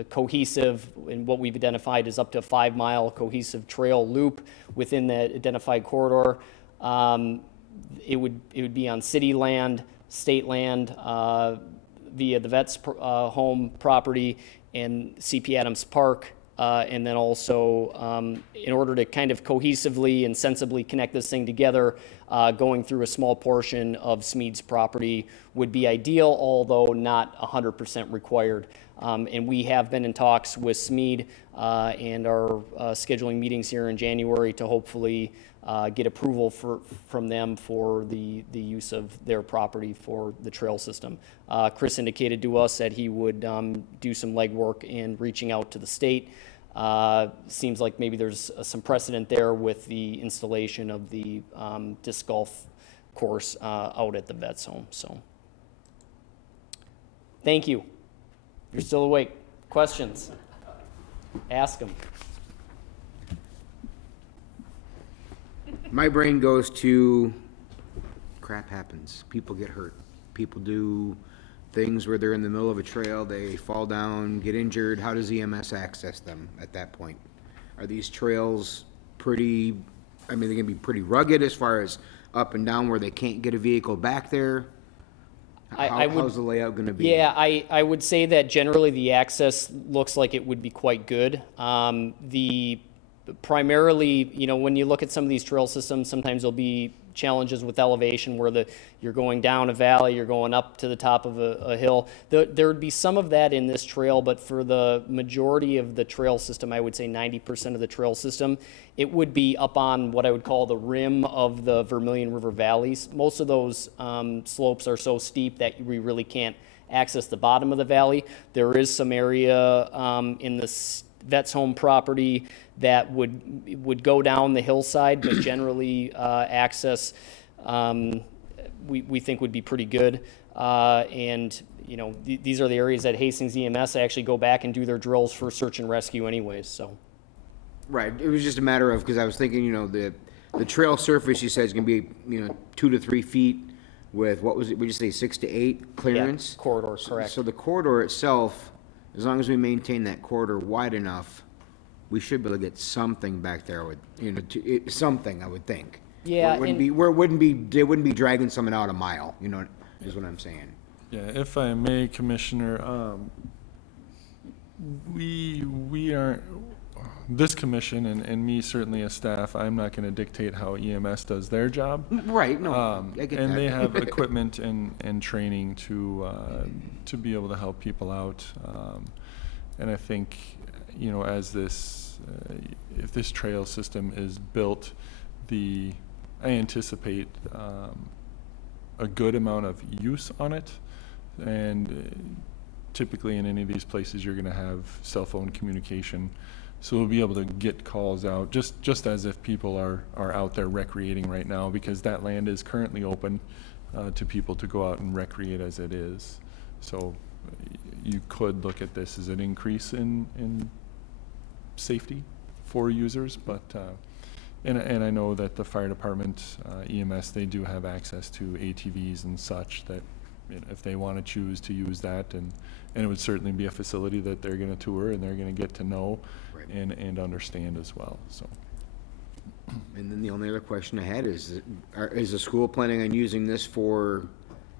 cohesive, and what we've identified is up to a 5-mile cohesive trail loop within the identified corridor. It would be on city land, state land, via the vet's home property and CP Adams Park. And then also, in order to kind of cohesively and sensibly connect this thing together, going through a small portion of Smead's property would be ideal, although not 100% required. And we have been in talks with Smead and are scheduling meetings here in January to hopefully get approval from them for the use of their property for the trail system. Chris indicated to us that he would do some legwork in reaching out to the state. Seems like maybe there's some precedent there with the installation of the disc golf course out at the vet's home. So, thank you. You're still awake. Questions? Ask them. My brain goes to crap happens. People get hurt. People do things where they're in the middle of a trail, they fall down, get injured. How does EMS access them at that point? Are these trails pretty, they're going to be pretty rugged as far as up and down where they can't get a vehicle back there? How's the layout going to be? Yeah, I would say that generally the access looks like it would be quite good. Primarily, when you look at some of these trail systems, sometimes there'll be challenges with elevation where you're going down a valley, you're going up to the top of a hill. There would be some of that in this trail, but for the majority of the trail system, I would say 90% of the trail system, it would be up on what I would call the rim of the Vermilion River valleys. Most of those slopes are so steep that we really can't access the bottom of the valley. There is some area in the Vet's home property that would go down the hillside, but generally access we think would be pretty good. And you know, these are the areas that Hastings EMS actually go back and do their drills for search and rescue anyways, so. Right, it was just a matter of, because I was thinking, you know, the trail surface, you said, is gonna be, you know, 2 to 3 feet with, what was it, would you say 6 to 8 clearance? Yeah, corridor, correct. So the corridor itself, as long as we maintain that corridor wide enough, we should be able to get something back there with, you know, something, I would think. Yeah, Where it wouldn't be, they wouldn't be dragging someone out a mile, you know, is what I'm saying. Yeah, if I may, Commissioner, we aren't, this commission and me certainly as staff, I'm not gonna dictate how EMS does their job. Right, no, I get that. And they have equipment and training to be able to help people out. And I think, you know, as this, if this trail system is built, I anticipate a good amount of use on it. And typically in any of these places, you're gonna have cell phone communication. So we'll be able to get calls out, just as if people are out there recreating right now, because that land is currently open to people to go out and recreate as it is. So you could look at this as an increase in safety for users, but and I know that the fire department, EMS, they do have access to ATVs and such that, you know, if they want to choose to use that, and it would certainly be a facility that they're going to tour and they're going to get to know and understand as well, so. And then the only other question I had is the school planning on using this for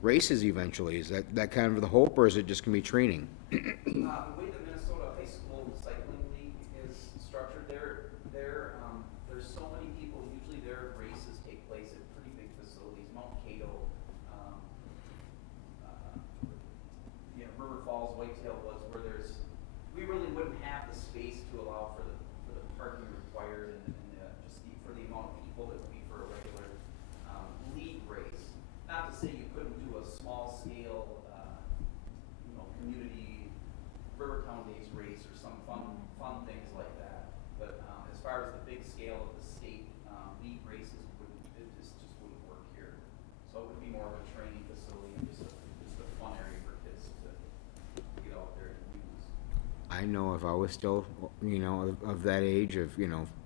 races eventually? Is that kind of the hope, or is it just gonna be training? The way the Minnesota High School Cycling League is structured, there's so many people, usually their races take place at pretty big facilities, Mount Cato, River Falls, Whitetail Woods, where we really wouldn't have the space to allow for the parking required and just for the amount of people that would be for a regular league race. Not to say you couldn't do a small scale, community Rivertown Days race or some fun things like that. But as far as the big scale of the state league races, it just wouldn't work here. So it would be more of a training facility and just a fun area for kids to get out there and use. I know if I was still, you know, of that age of,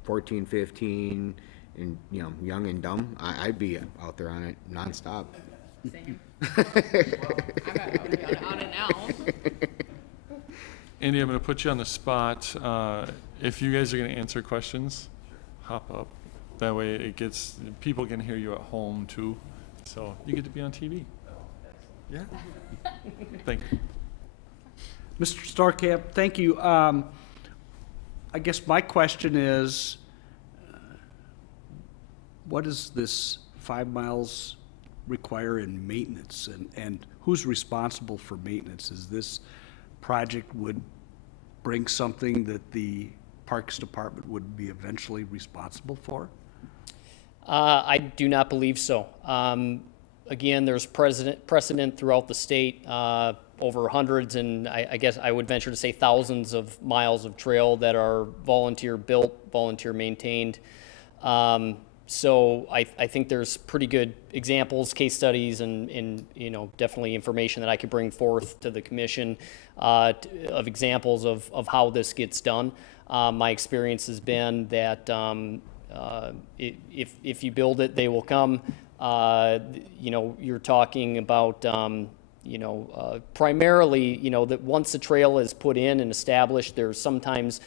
14, 15, and, young and dumb, I'd be out there on it nonstop. Same. I'm on it now. Andy, I'm going to put you on the spot. If you guys are going to answer questions, hop up. That way people can hear you at home too. So you get to be on TV. Yeah. Thank you. Mr. Starkamp, thank you. I guess my question is, what does this 5 miles require in maintenance, and who's responsible for maintenance? Is this project would bring something that the Parks Department would be eventually responsible for? I do not believe so. Again, there's precedent throughout the state, over hundreds and I guess I would venture to say thousands of miles of trail that are volunteer built, volunteer maintained. So I think there's pretty good examples, case studies, and definitely information that I could bring forth to the commission of examples of how this gets done. My experience has been that if you build it, they will come. You're talking about primarily that once the trail is put in and established, there's sometimes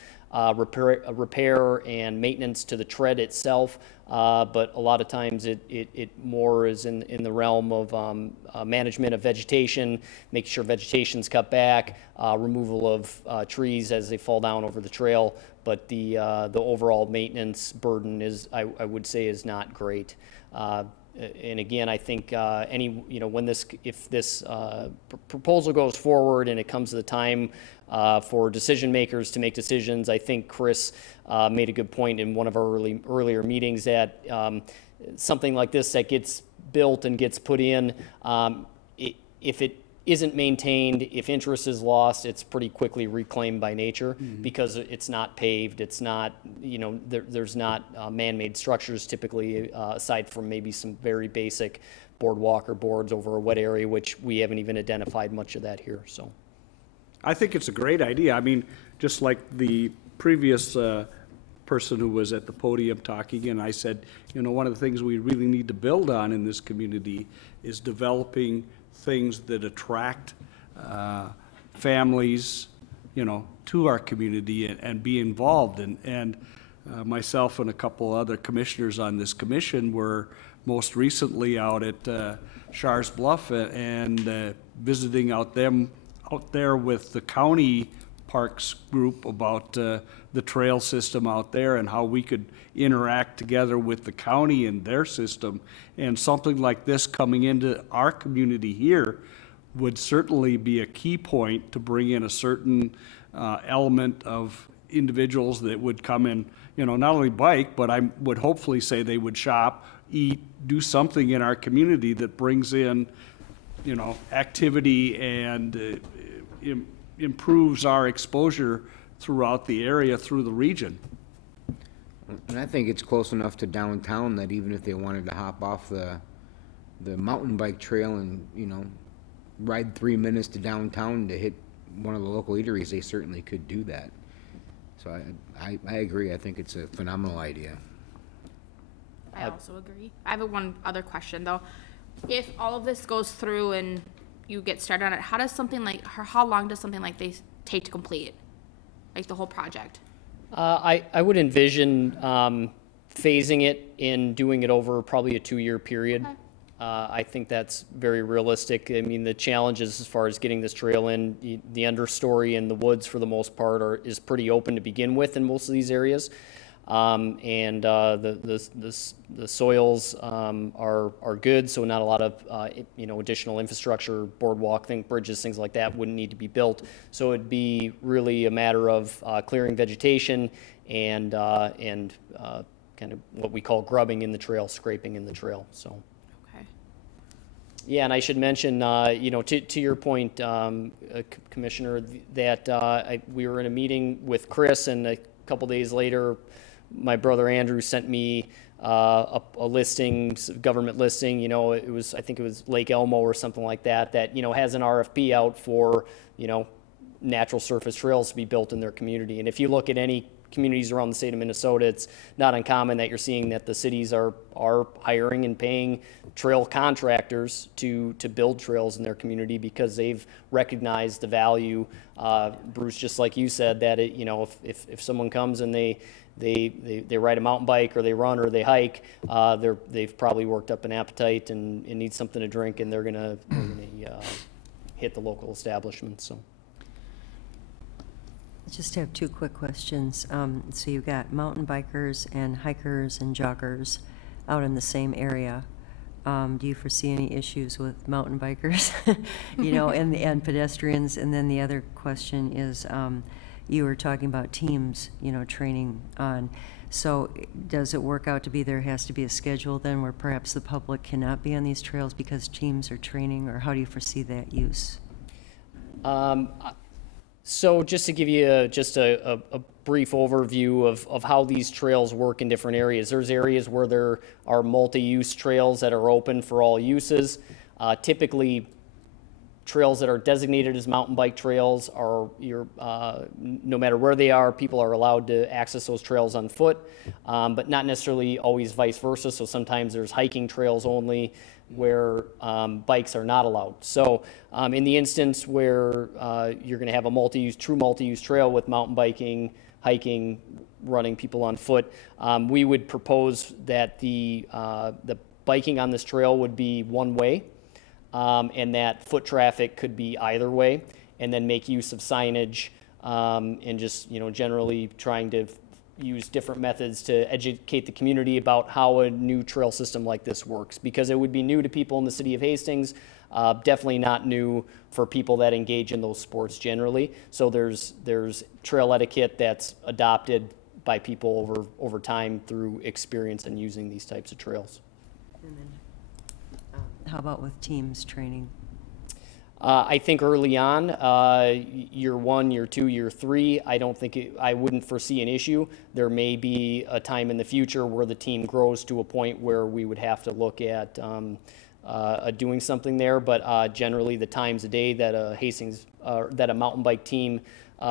repair and maintenance to the tread itself, but a lot of times it more is in the realm of management of vegetation, making sure vegetation's cut back, removal of trees as they fall down over the trail. But the overall maintenance burden is, I would say, is not great. And again, I think if this proposal goes forward and it comes to the time for decision makers to make decisions, I think Chris made a good point in one of our earlier meetings that something like this that gets built and gets put in, if it isn't maintained, if interest is lost, it's pretty quickly reclaimed by nature because it's not paved, it's not, there's not man-made structures typically, aside from maybe some very basic boardwalk or boards over a wet area, which we haven't even identified much of that here, so. I think it's a great idea. I mean, just like the previous person who was at the podium talking, and I said, one of the things we really need to build on in this community is developing things that attract families, to our community and be involved. And myself and a couple other commissioners on this commission were most recently out at Shars Bluff and visiting out there with the county parks group about the trail system out there and how we could interact together with the county and their system. And something like this coming into our community here would certainly be a key point to bring in a certain element of individuals that would come in, not only bike, but I would hopefully say they would shop, eat, do something in our community that brings in, activity and improves our exposure throughout the area, through the region. And I think it's close enough to downtown that even if they wanted to hop off the mountain bike trail and, ride 3 minutes to downtown to hit one of the local eateries, they certainly could do that. So I agree. I think it's a phenomenal idea. I also agree. I have one other question though. If all of this goes through and you get started on it, how long does something like this take to complete? Like the whole project? I would envision phasing it in doing it over probably a 2-year period. Okay. I think that's very realistic. I mean, the challenges as far as getting this trail in, the understory and the woods for the most part is pretty open to begin with in most of these areas. And the soils are good, so not a lot of additional infrastructure, boardwalk, bridges, things like that wouldn't need to be built. So it'd be really a matter of clearing vegetation and kind of what we call grubbing in the trail, scraping in the trail. So. Okay. Yeah, and I should mention, to your point, Commissioner, that we were in a meeting with Chris, and a couple days later, my brother Andrew sent me a listing, government listing. I think it was Lake Elmo or something like that. That has an RFP out for natural surface trails to be built in their community. And if you look at any communities around the state of Minnesota, it's not uncommon that you're seeing that the cities are hiring and paying trail contractors to build trails in their community because they've recognized the value. Bruce, just like you said, that if someone comes and they ride a mountain bike or they run or they hike, they've probably worked up an appetite and need something to drink, and they're gonna hit the local establishment. So. I just have 2 quick questions. So you've got mountain bikers and hikers and joggers out in the same area. Do you foresee any issues with mountain bikers, and pedestrians? And then the other question is, you were talking about teams, training on. So does it work out to be there has to be a schedule then where perhaps the public cannot be on these trails because teams are training, or how do you foresee that use? So just to give you a brief overview of how these trails work in different areas. There's areas where there are multi-use trails that are open for all uses. Typically, trails that are designated as mountain bike trails are no matter where they are, people are allowed to access those trails on foot, but not necessarily always vice versa. So sometimes there's hiking trails only where bikes are not allowed. So in the instance where you're going to have a true multi-use trail with mountain biking, hiking, running, people on foot, we would propose that the biking on this trail would be one way, and that foot traffic could be either way, and then make use of signage and just generally trying to use different methods to educate the community about how a new trail system like this works, because it would be new to people in the city of Hastings, definitely not new for people that engage in those sports generally. So there's trail etiquette that's adopted by people over time through experience in using these types of trails. And then, how about with teams training? I think early on, year 1, year 2, year 3, I wouldn't foresee an issue. There may be a time in the future where the team grows to a point where we would have to look at doing something there, but generally the times a day that a mountain bike team,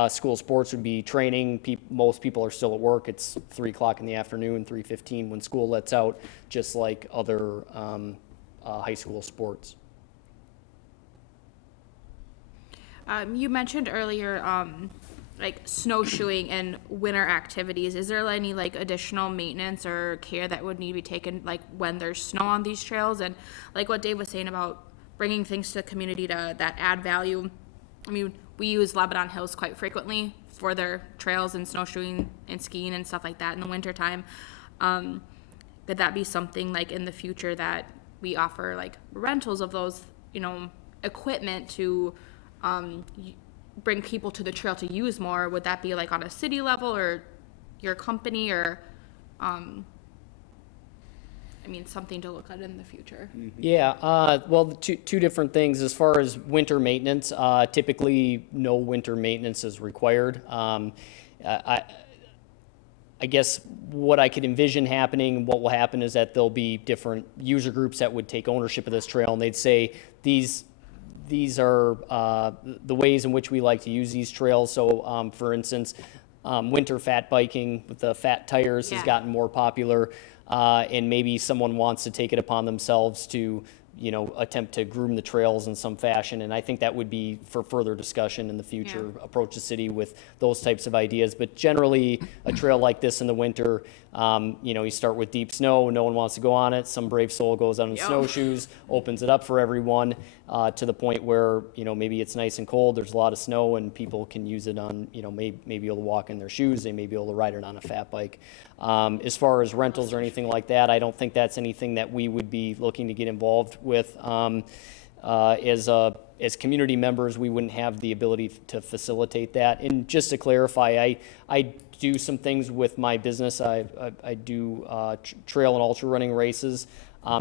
school sports would be training, most people are still at work. It's 3 o'clock in the afternoon, 3:15 when school lets out, just like other high school sports. You mentioned earlier, like snowshoeing and winter activities. Is there any like additional maintenance or care that would need to be taken, like when there's snow on these trails? And like what Dave was saying about bringing things to the community that add value. I mean, we use Lebanon Hills quite frequently for their trails and snowshoeing and skiing and stuff like that in the wintertime. Could that be something like in the future that we offer like rentals of those, equipment to bring people to the trail to use more? Would that be like on a city level or your company, or something to look at in the future? Yeah, well, two different things. As far as winter maintenance, typically no winter maintenance is required. I guess what I could envision happening, what will happen is that there'll be different user groups that would take ownership of this trail, and they'd say, these are the ways in which we like to use these trails. So, for instance, winter fat biking with the fat tires has gotten more popular, and maybe someone wants to take it upon themselves to, attempt to groom the trails in some fashion. And I think that would be for further discussion in the future, approach the city with those types of ideas. But generally, a trail like this in the winter, you start with deep snow, no one wants to go on it. Some brave soul goes out in snowshoes, opens it up for everyone, to the point where, maybe it's nice and cold, there's a lot of snow, and people can use it on, maybe be able to walk in their shoes, they may be able to ride it on a fat bike. As far as rentals or anything like that, I don't think that's anything that we would be looking to get involved with. As community members, we wouldn't have the ability to facilitate that. And just to clarify, I do some things with my business. I do trail and ultra running races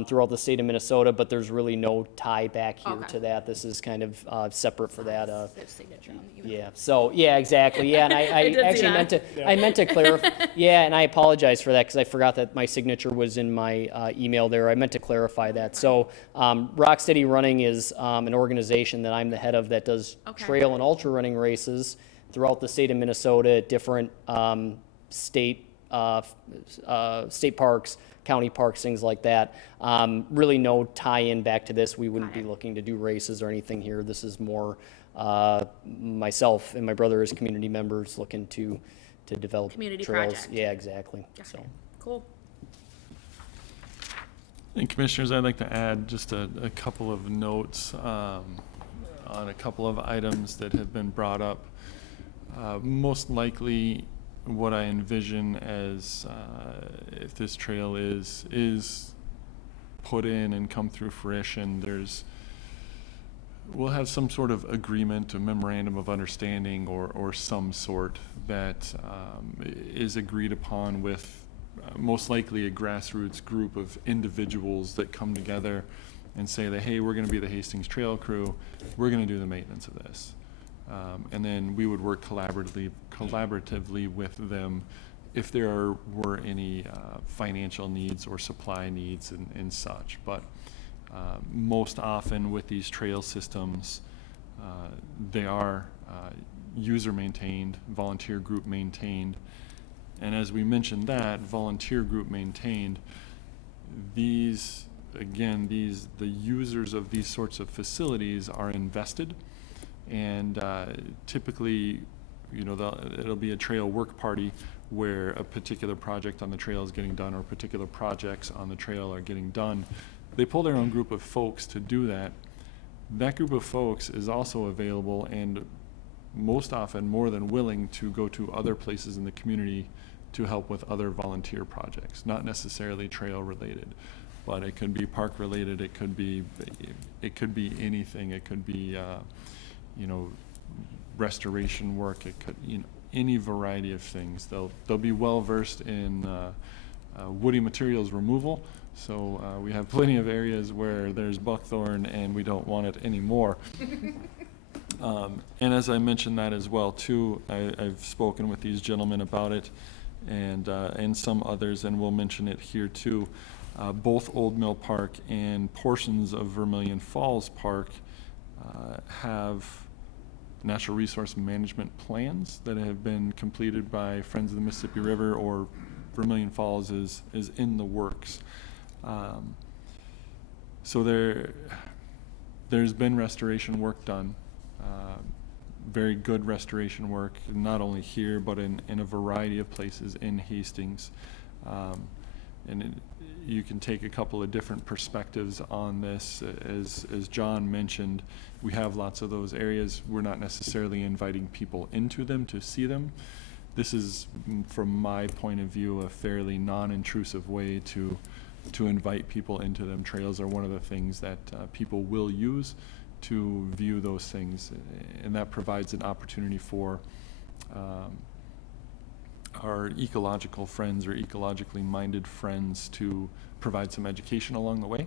throughout the state of Minnesota, but there's really no tie back here to that. This is kind of separate for that. Signature on the email. Yeah. So yeah, exactly. Yeah, and I did see actually that. I meant to clarify. Yeah, and I apologize for that because I forgot that my signature was in my email there. I meant to clarify that. So Rocksteady Running is an organization that I'm the head of that does trail and ultra running races throughout the state of Minnesota at different state parks, county parks, things like that. Really no tie-in back to this. We wouldn't be looking to do races or anything here. This is more myself and my brother as community members looking to develop Community trails. project. Yeah, exactly. Got So. it. Cool. And Commissioners, I'd like to add just a couple of notes on a couple of items that have been brought up. Most likely, what I envision as if this trail is put in and come through fruition, we'll have some sort of agreement, a memorandum of understanding or some sort that is agreed upon with most likely a grassroots group of individuals that come together and say that, hey, we're going to be the Hastings Trail Crew, we're going to do the maintenance of this. And then we would work collaboratively with them if there were any financial needs or supply needs and such. But most often with these trail systems, they are user maintained, volunteer group maintained. And as we mentioned that, volunteer group maintained, the users of these sorts of facilities are invested. And typically, it'll be a trail work party where a particular project on the trail is getting done or particular projects on the trail are getting done. They pull their own group of folks to do that. That group of folks is also available and most often more than willing to go to other places in the community to help with other volunteer projects, not necessarily trail related, but it could be park related, it could be anything, it could be, you know, restoration work, it could, you know, any variety of things. They'll be well versed in woody materials removal. So we have plenty of areas where there's buckthorn and we don't want it anymore. And as I mentioned that as well too, I've spoken with these gentlemen about it and some others, and we'll mention it here too. Both Old Mill Park and portions of Vermilion Falls Park have natural resource management plans that have been completed by Friends of the Mississippi River, or Vermilion Falls is in the works. So there's been restoration work done, very good restoration work, not only here, but in a variety of places in Hastings. You can take a couple of different perspectives on this. As John mentioned, we have lots of those areas. We're not necessarily inviting people into them to see them. This is, from my point of view, a fairly non-intrusive way to invite people into them. Trails are one of the things that people will use to view those things, and that provides an opportunity for our ecological friends or ecologically minded friends to provide some education along the way.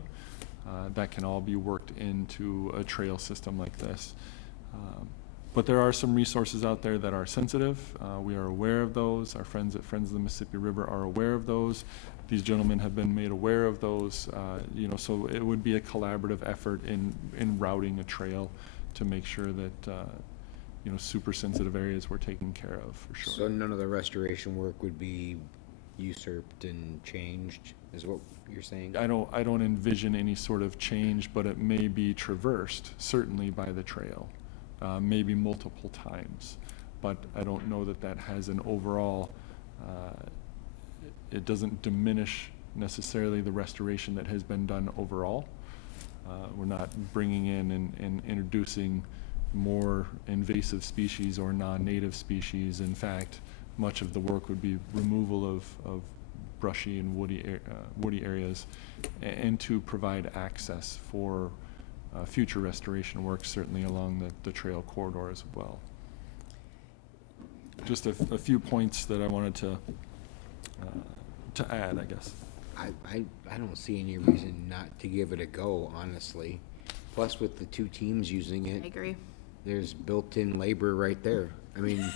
That can all be worked into a trail system like this. But there are some resources out there that are sensitive. We are aware of those. Our friends at Friends of the Mississippi River are aware of those. These gentlemen have been made aware of those. You know, so it would be a collaborative effort in routing a trail to make sure that you know, super sensitive areas were taken care of, for sure. So none of the restoration work would be usurped and changed, is what you're saying? I don't envision any sort of change, but it may be traversed, certainly by the trail, maybe multiple times. But I don't know that that has an overall, it doesn't diminish necessarily the restoration that has been done overall. We're not bringing in and introducing more invasive species or non-native species. In fact, much of the work would be removal of brushy and woody areas, and to provide access for future restoration work, certainly along the trail corridor as well. Just a few points that I wanted to add, I guess. I don't see any reason not to give it a go, honestly. Plus, with the two teams using it, I agree. there's built-in labor right there. I mean,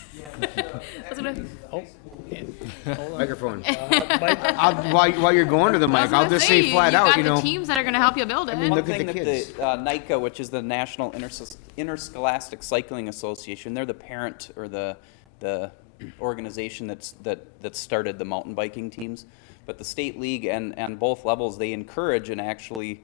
microphone. While you're going to the mic, I'll just say flat out, you You've got know. the teams that are gonna help you build it. mean, One look at thing the that kids. the NICA, which is the National Interscholastic Cycling Association, they're the parent or the organization that started the mountain biking teams. But the state league and both levels, they encourage, and actually,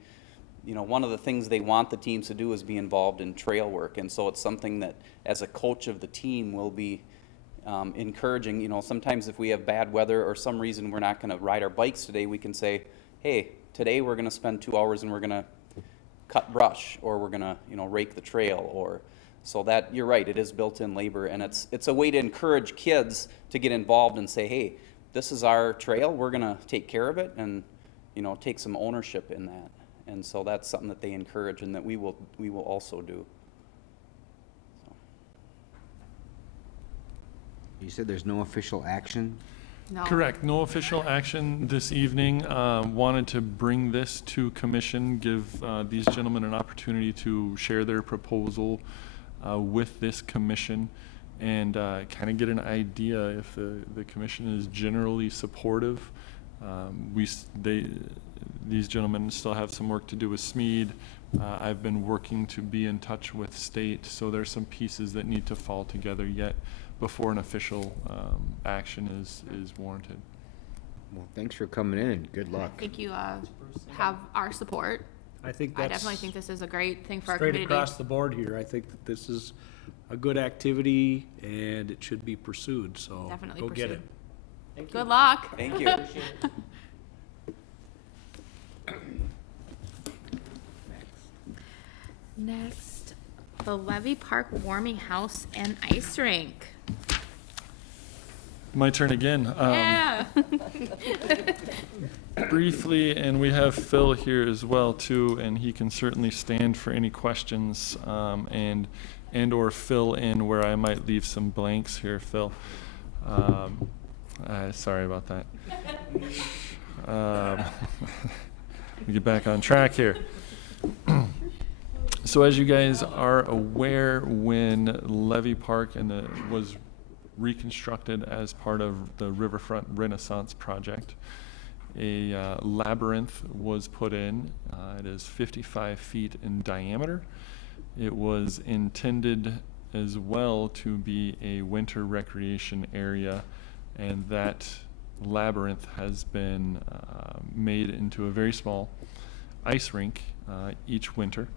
you know, one of the things they want the teams to do is be involved in trail work. And so it's something that, as a coach of the team, will be encouraging. You know, sometimes if we have bad weather or some reason we're not going to ride our bikes today, we can say, hey, today we're going to spend 2 hours and we're going to cut brush, or we're going to, you know, rake the trail. Or so that, you're right, it is built-in labor, and it's a way to encourage kids to get involved and say, hey, this is our trail, we're going to take care of it, and, you know, take some ownership in that. And so that's something that they encourage and that we will also do. You said there's no official action? No. Correct. No official action this evening. Wanted to bring this to commission, give these gentlemen an opportunity to share their proposal with this commission, and kind of get an idea if the commission is generally supportive. These gentlemen still have some work to do with SMEAD. I've been working to be in touch with state, so there's some pieces that need to fall together yet before an official action is warranted. Well, thanks for coming in, and good luck. I think you have our support. I think I that's definitely think this is a great thing for our straight community. across the board here. I think that this is a good activity and it should be pursued, so Definitely go get pursued. it. Good luck. Thank you. Next, the Levy Park Warming House and Ice Rink. My turn again. Yeah. Briefly, and we have Phil here as well too, and he can certainly stand for any questions and/or fill in where I might leave some blanks here, Phil. Sorry about that. Let me get back on track here. So as you guys are aware, when Levy Park was reconstructed as part of the Riverfront Renaissance project, a labyrinth was put in. It is 55 feet in diameter. It was intended as well to be a winter recreation area, and that labyrinth has been made into a very small ice rink each winter.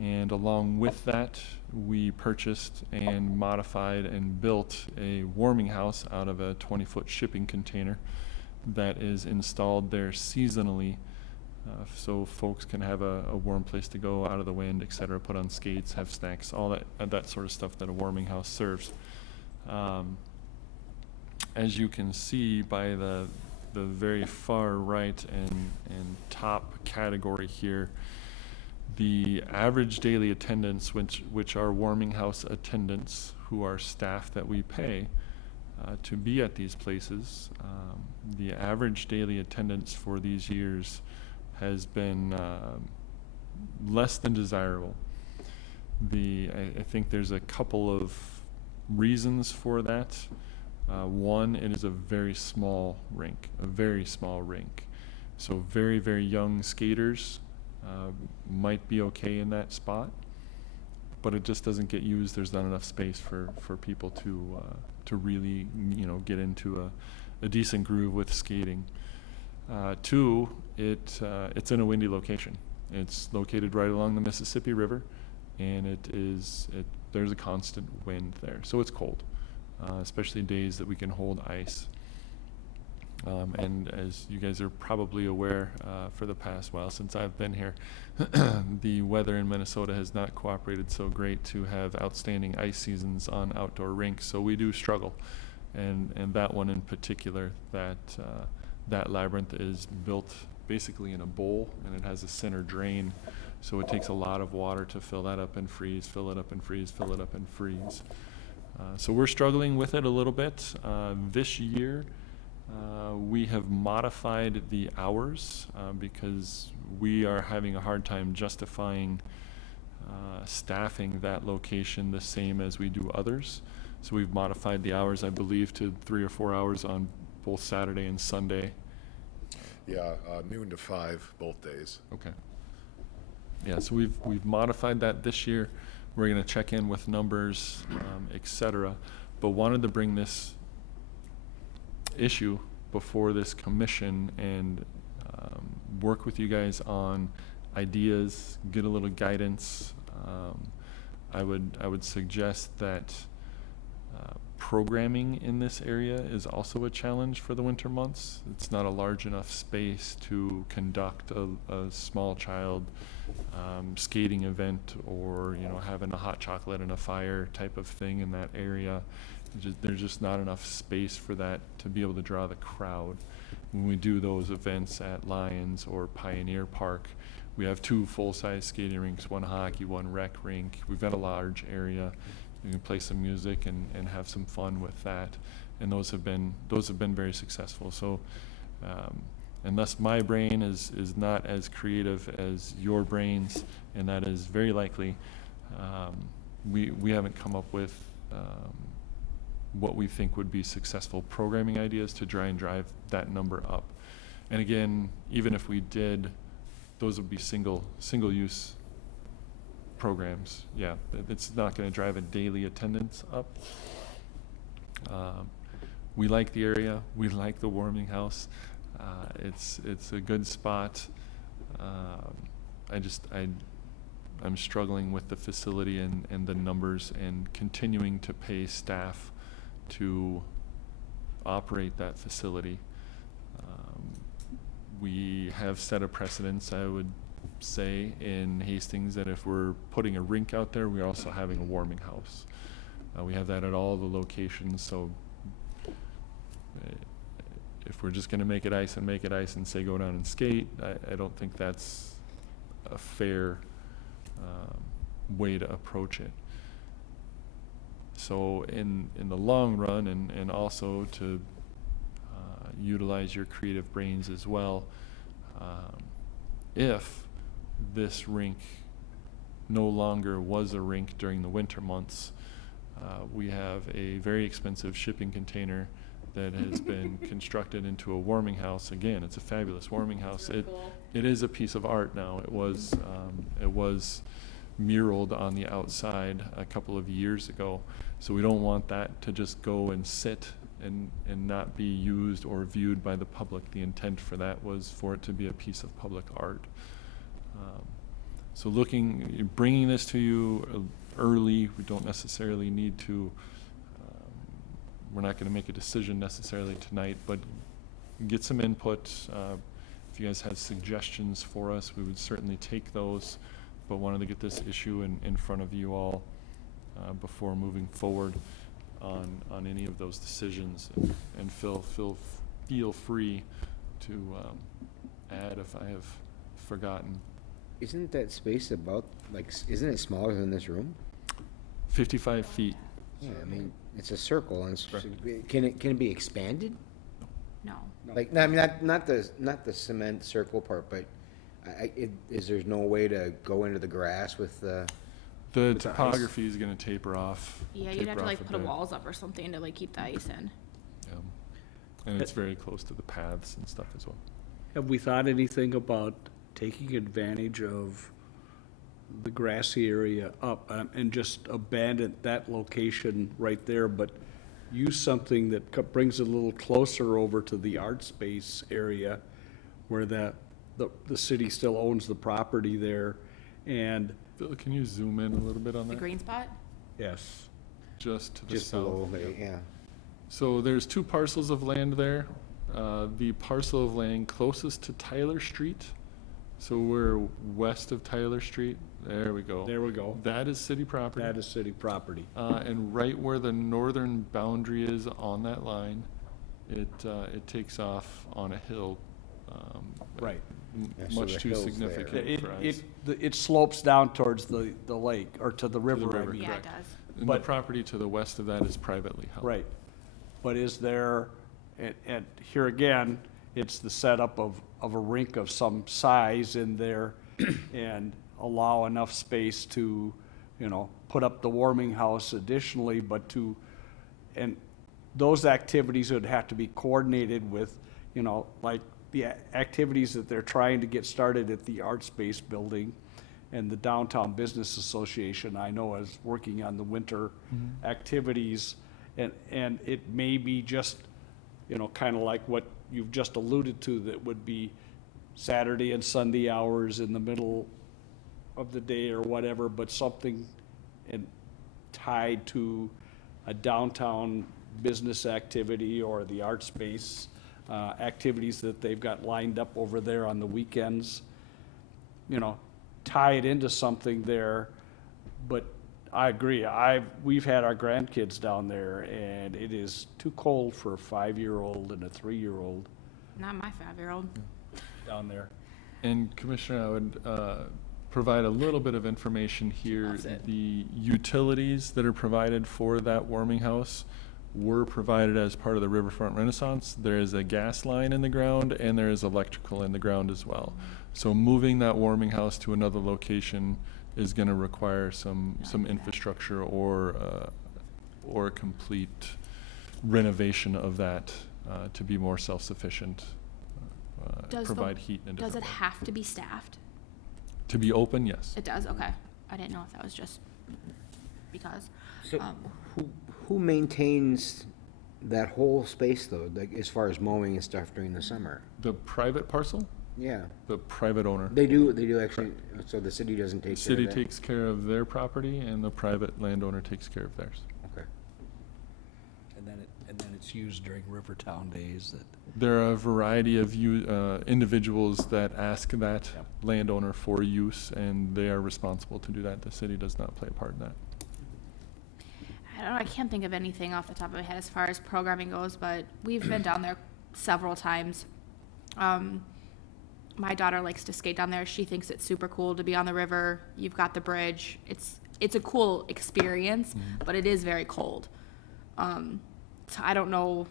And along with that, we purchased and modified and built a warming house out of a 20-foot shipping container that is installed there seasonally, so folks can have a warm place to go out of the wind, etc., put on skates, have snacks, all that sort of stuff that a warming house serves. As you can see by the very far right and top category here, the average daily attendance, which are warming house attendants, who are staff that we pay to be at these places, the average daily attendance for these years has been less than desirable. I think there's a couple of reasons for that. One, it is a very small rink, so very, very young skaters might be okay in that spot, but it just doesn't get used. There's not enough space for people to really, get into a decent groove with skating. Two, it's in a windy location. It's located right along the Mississippi River, and there's a constant wind there, so it's cold, especially days that we can hold ice. And as you guys are probably aware, for the past while since I've been here, the weather in Minnesota has not cooperated so great to have outstanding ice seasons on outdoor rinks, so we do struggle. And that one in particular, that labyrinth is built basically in a bowl, and it has a center drain, so it takes a lot of water to fill that up and freeze, fill it up and freeze, fill it up and freeze. So we're struggling with it a little bit. This year, we have modified the hours because we are having a hard time justifying staffing that location the same as we do others. So we've modified the hours, I believe, to 3 or 4 hours on both Saturday and Sunday. Yeah, noon to 5 both days. Okay. Yeah, so we've modified that this year. We're going to check in with numbers, etc. But wanted to bring this issue before this commission and work with you guys on ideas, get a little guidance. I would suggest that programming in this area is also a challenge for the winter months. It's not a large enough space to conduct a small child skating event, or having a hot chocolate and a fire type of thing in that area. There's just not enough space for that to be able to draw the crowd. When we do those events at Lions or Pioneer Park, we have 2 full-size skating rinks, 1 hockey, 1 rec rink. We've got a large area. You can play some music and have some fun with that. And those have been very successful. So unless my brain is not as creative as your brains, and that is very likely, we haven't come up with what we think would be successful programming ideas to try and drive that number up. And again, even if we did, those would be single-use programs. Yeah, it's not going to drive a daily attendance up. We like the area. We like the warming house. It's a good spot. I'm struggling with the facility and the numbers, and continuing to pay staff to operate that facility. We have set a precedence, I would say, in Hastings, that if we're putting a rink out there, we're also having a warming house. We have that at all the locations, so If we're just gonna make it ice and say go down and skate, I don't think that's a fair way to approach it. So in the long run, and also to utilize your creative brains as well, if this rink no longer was a rink during the winter months, we have a very expensive shipping container that has been constructed into a warming house. Again, it's a fabulous warming house. It is a piece of art now. It was muraled on the outside a couple of years ago. So we don't want that to just go and sit and not be used or viewed by the public. The intent for that was for it to be a piece of public art. So bringing this to you early, we don't necessarily need to, we're not going to make a decision necessarily tonight, but get some input. If you guys have suggestions for us, we would certainly take those, but wanted to get this issue in front of you all before moving forward on any of those decisions. And feel free to add if I have forgotten. Isn't that space about, isn't it smaller than this room? 55 feet. Yeah, I mean, it's a circle, and can it be expanded? No. Like, I mean, not the cement circle part, but is there no way to go into the grass with the? The topography is going to taper off. Yeah, you'd have to like put bit. walls up or something to like keep the ice in. Yeah. And it's very close to the paths and stuff as well. Have we thought anything about taking advantage of the grassy area up and just abandon that location right there, but use something that brings it a little closer over to the art space area where the city still owns the property there, and Phil, can you zoom in a little bit on The that? green spot? yes, Just to the Just south. below, yeah. So there's 2 parcels of land there. The parcel of land closest to Tyler Street, so we're west of Tyler Street. There we go. there we go. That is city property. That is city property. And right where the northern boundary is on that line, it takes off on a hill. Right. Yeah, so Much the too hill's significant for us. It slopes down towards the lake, or to the river, I river, mean. Yeah, correct. it does. And the but- property to the west of that is privately held. Right. But is there, and here again, it's the setup of a rink of some size in there and allow enough space to, put up the warming house additionally, and those activities would have to be coordinated with, like the activities that they're trying to get started at the Art Space building and the Downtown Business Association, I know, is working on the winter activities. And it may be just, kind of like what you've just alluded to, that would be Saturday and Sunday hours in the middle of the day or whatever, but something tied to a downtown business activity or the art space activities that they've got lined up over there on the weekends. Tie it into something there, but I agree. We've had our grandkids down there, and it is too cold for a 5-year-old and a 3-year-old Not my 5-year-old. down there. And Commissioner, I would provide a little bit of information here. That's it. The utilities that are provided for that warming house were provided as part of the Riverfront Renaissance. There is a gas line in the ground and there is electrical in the ground as well. So moving that warming house to another location is going to require some infrastructure or a complete renovation of that to be more self-sufficient, provide heat in a Does different it way. have to be staffed? To be open, yes. It does, okay. I didn't know if that was just because. So who maintains that whole space though, like as far as mowing and stuff during the summer? The private parcel, Yeah, the private owner. they do actually, so the city doesn't take care of City that? takes care of their property and the private landowner takes care of theirs. Okay. And then it's used during Rivertown days that. There are a variety of individuals that ask that Yep. landowner for use, and they are responsible to do that. The city does not play a part in that. I don't know, I can't think of anything off the top of my head as far as programming goes, but we've been down there several times. My daughter likes to skate down there. She thinks it's super cool to be on the river. You've got the bridge. It's a cool experience, but it is very cold. So I don't know.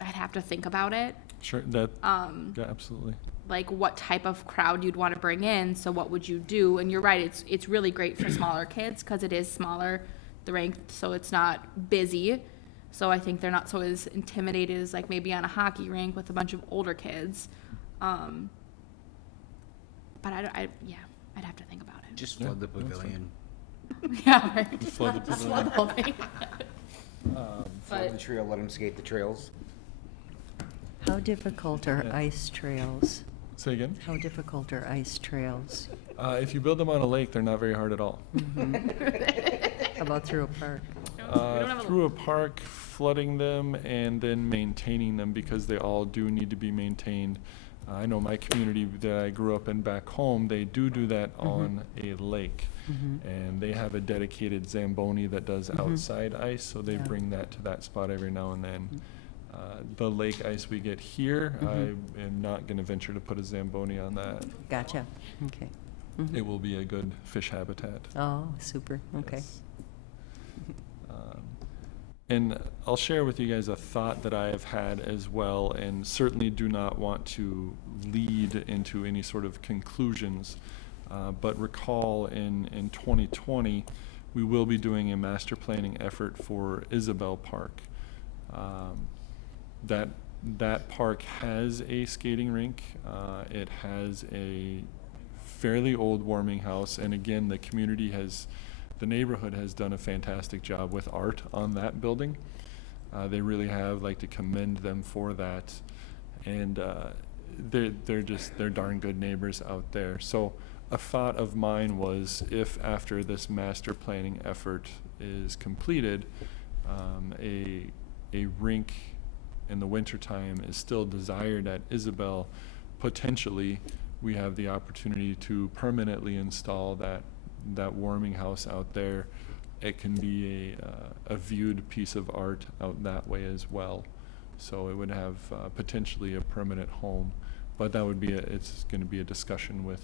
I'd have to think about it. Sure, that, yeah, absolutely. Like what type of crowd you'd want to bring in. So what would you do? And you're right. It's really great for smaller kids because it is smaller, the rink, so it's not busy. So I think they're not so as intimidated as like maybe on a hockey rink with a bunch of older kids. But yeah, I'd have to think about it. Just flood the pavilion, Yeah, right. Flood the Just pavilion. flood the whole thing. flood the trail, let them skate the trails. How difficult are ice trails? Say again? How difficult are ice trails? If you build them on a lake, they're not very hard at all. How about through a park? Through a park, flooding them and then maintaining them because they all do need to be maintained. I know my community that I grew up in back home, they do that on a lake. And they have a dedicated Zamboni that does outside ice, so they Yeah. bring that to that spot every now and then. The lake ice we get here, I am not going to venture to put a Zamboni on that. Gotcha, okay. It will be a good fish habitat. Oh, super, okay. Yes. And I'll share with you guys a thought that I have had as well, and certainly do not want to lead into any sort of conclusions. But recall in 2020, we will be doing a master planning effort for Isabel Park. That park has a skating rink. It has a fairly old warming house, and again, the neighborhood has done a fantastic job with art on that building. They really have, like to commend them for that. And they're darn good neighbors out there. So a thought of mine was, if after this master planning effort is completed, a rink in the wintertime is still desired at Isabel, potentially we have the opportunity to permanently install that warming house out there. It can be a viewed piece of art out that way as well. So it would have potentially a permanent home. But that would be it's going to be a discussion with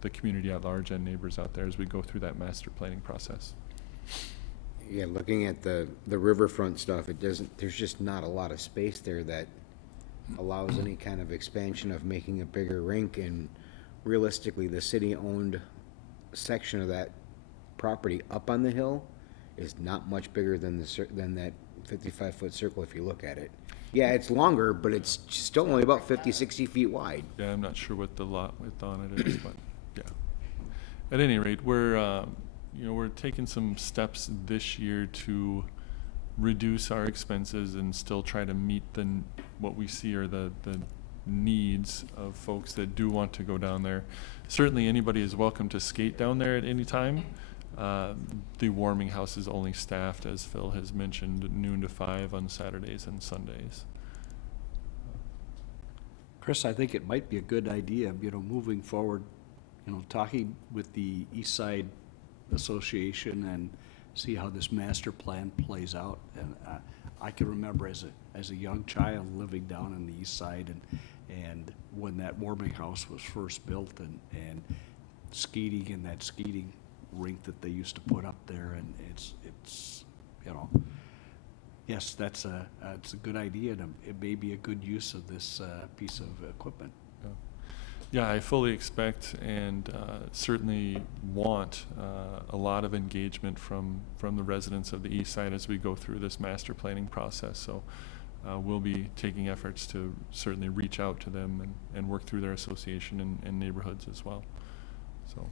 the community at large and neighbors out there as we go through that master planning process. Yeah, looking at the riverfront stuff, there's just not a lot of space there that allows any kind of expansion of making a bigger rink, and realistically, the city-owned section of that property up on the hill is not much bigger than that 55-foot circle if you look at it. Yeah, it's longer, but it's still only about 50, 60 feet wide. Yeah, I'm not sure what the lot width on it is, but yeah. At any rate, we're taking some steps this year to reduce our expenses and still try to meet what we see are the needs of folks that do want to go down there. Certainly anybody is welcome to skate down there at any time. The warming house is only staffed, as Phil has mentioned, noon to 5 on Saturdays and Sundays. Chris, I think it might be a good idea, moving forward, talking with the East Side Association and see how this master plan plays out. And I can remember as a young child living down in the East Side, and when that warming house was first built, and skating in that skating rink that they used to put up there, and it's yes, it's a good idea, and it may be a good use of this piece of equipment. Yeah, I fully expect and certainly want a lot of engagement from the residents of the East Side as we go through this master planning process. So we'll be taking efforts to certainly reach out to them and work through their association and neighborhoods as well. So,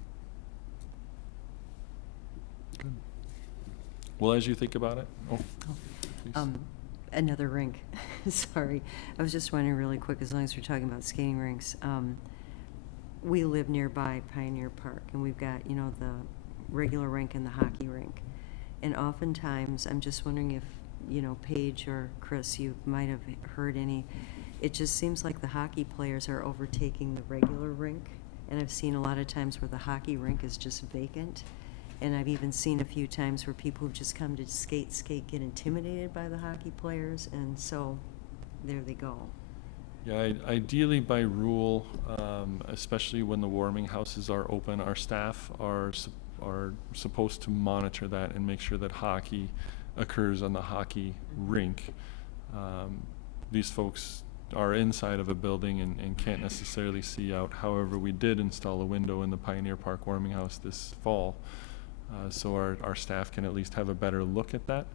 good. Well, as you think about it, please. Another rink, sorry. I was just wondering really quick, as long as we're talking about skating rinks, we live nearby Pioneer Park, and we've got, the regular rink and the hockey rink. And oftentimes, I'm just wondering if, Paige or Chris, you might have heard any, it just seems like the hockey players are overtaking the regular rink. And I've seen a lot of times where the hockey rink is just vacant. And I've even seen a few times where people who've just come to skate, get intimidated by the hockey players, and so there they go. Yeah, ideally by rule, especially when the warming houses are open, our staff are supposed to monitor that and make sure that hockey occurs on the hockey rink. These folks are inside of a building and can't necessarily see out. However, we did install a window in the Pioneer Park warming house this fall, so our staff can at least have a better look at that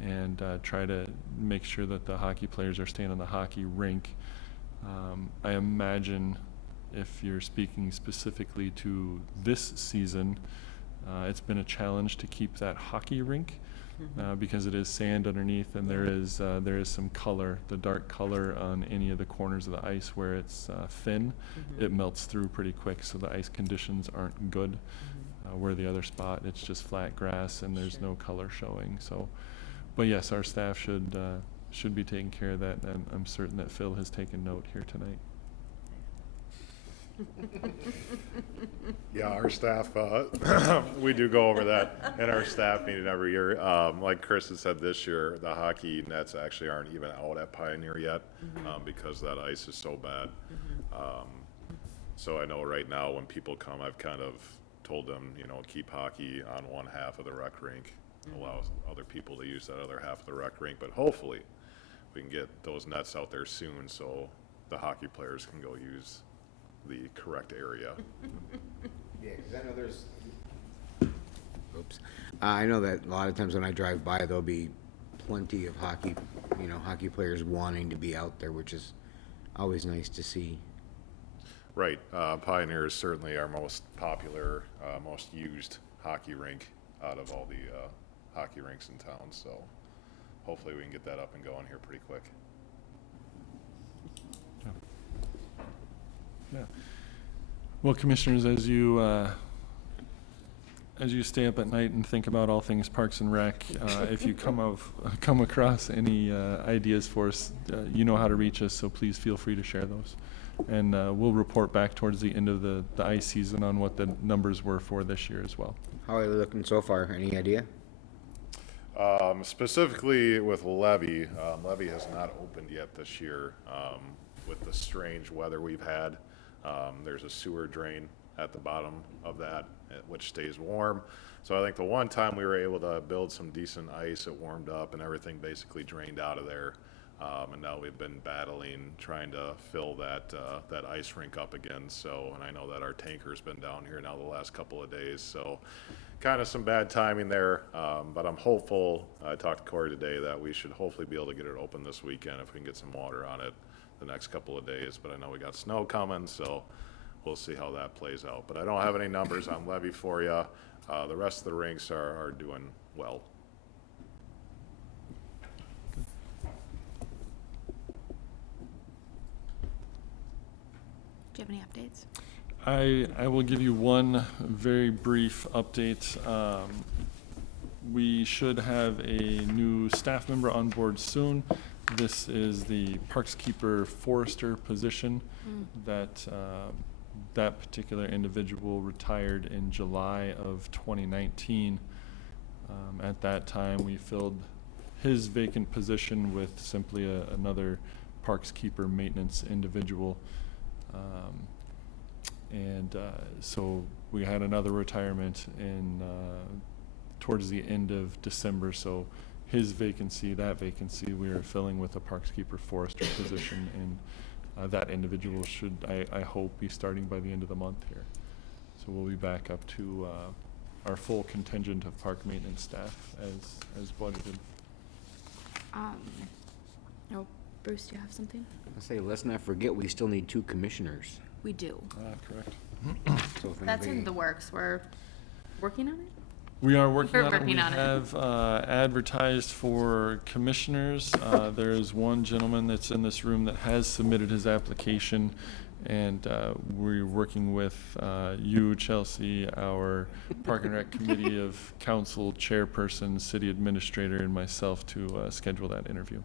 and try to make sure that the hockey players are staying on the hockey rink. I imagine if you're speaking specifically to this season, it's been a challenge to keep that hockey rink because it is sand underneath, and there is some color, the dark color on any of the corners of the ice where it's thin. It melts through pretty quick, so the ice conditions aren't good. Where the other spot, it's just flat grass and there's no color showing. So, but yes, our staff should be taking care of that, and I'm certain that Phil has taken note here tonight. Yeah, our staff, we do go over that in our staff meeting every year. Like Chris has said, this year, the hockey nets actually aren't even out at Pioneer yet, because that ice is so bad. So I know right now when people come, I've kind of told them, keep hockey on one half of the rec rink, allow other people to use that other half of the rec rink, but hopefully we can get those nets out there soon so the hockey players can go use the correct area. Yeah, because I know there's, I know that a lot of times when I drive by, there'll be plenty of hockey players wanting to be out there, which is always nice to see. Right, Pioneer is certainly our most popular, most used hockey rink out of all the hockey rinks in town, so hopefully we can get that up and going here pretty quick. Yeah. Well, commissioners, as you stay up at night and think about all things Parks and Rec, if you come across any ideas for us, you know how to reach us, so please feel free to share those. And we'll report back towards the end of the ice season on what the numbers were for this year as well. How are they looking so far? Any idea? Specifically with Levy, Levy has not opened yet this year. With the strange weather we've had, there's a sewer drain at the bottom of that, which stays warm. So I think the one time we were able to build some decent ice, it warmed up and everything basically drained out of there. And now we've been battling, trying to fill that ice rink up again. So, and I know that our tanker's been down here now the last couple of days. So kind of some bad timing there, but I'm hopeful. I talked to Corey today that we should hopefully be able to get it open this weekend if we can get some water on it the next couple of days. But I know we got snow coming, so we'll see how that plays out. But I don't have any numbers on Levy for you. The rest of the rinks are doing well. Do you have any updates? I will give you one very brief update. We should have a new staff member on board soon. This is the Parkskeeper Forester position that that particular individual retired in July of 2019. At that time, we filled his vacant position with simply another Parkskeeper maintenance individual. So we had another retirement in towards the end of December. So his vacancy, we are filling with a Parkskeeper Forester position, and that individual should, I hope, be starting by the end of the month here. So we'll be back up to our full contingent of park maintenance staff as budgeted. No, Bruce, do you have something? I say, let's not forget, we still need 2 commissioners. We do. Correct. So if That's in anybody- the works. We're working on it. We are working We're on it. working We on it. have advertised for commissioners. There is one gentleman that's in this room that has submitted his application, and we're working with you, Chelsea, our Park and Rec Committee of Council Chairperson, City Administrator, and myself to schedule that interview.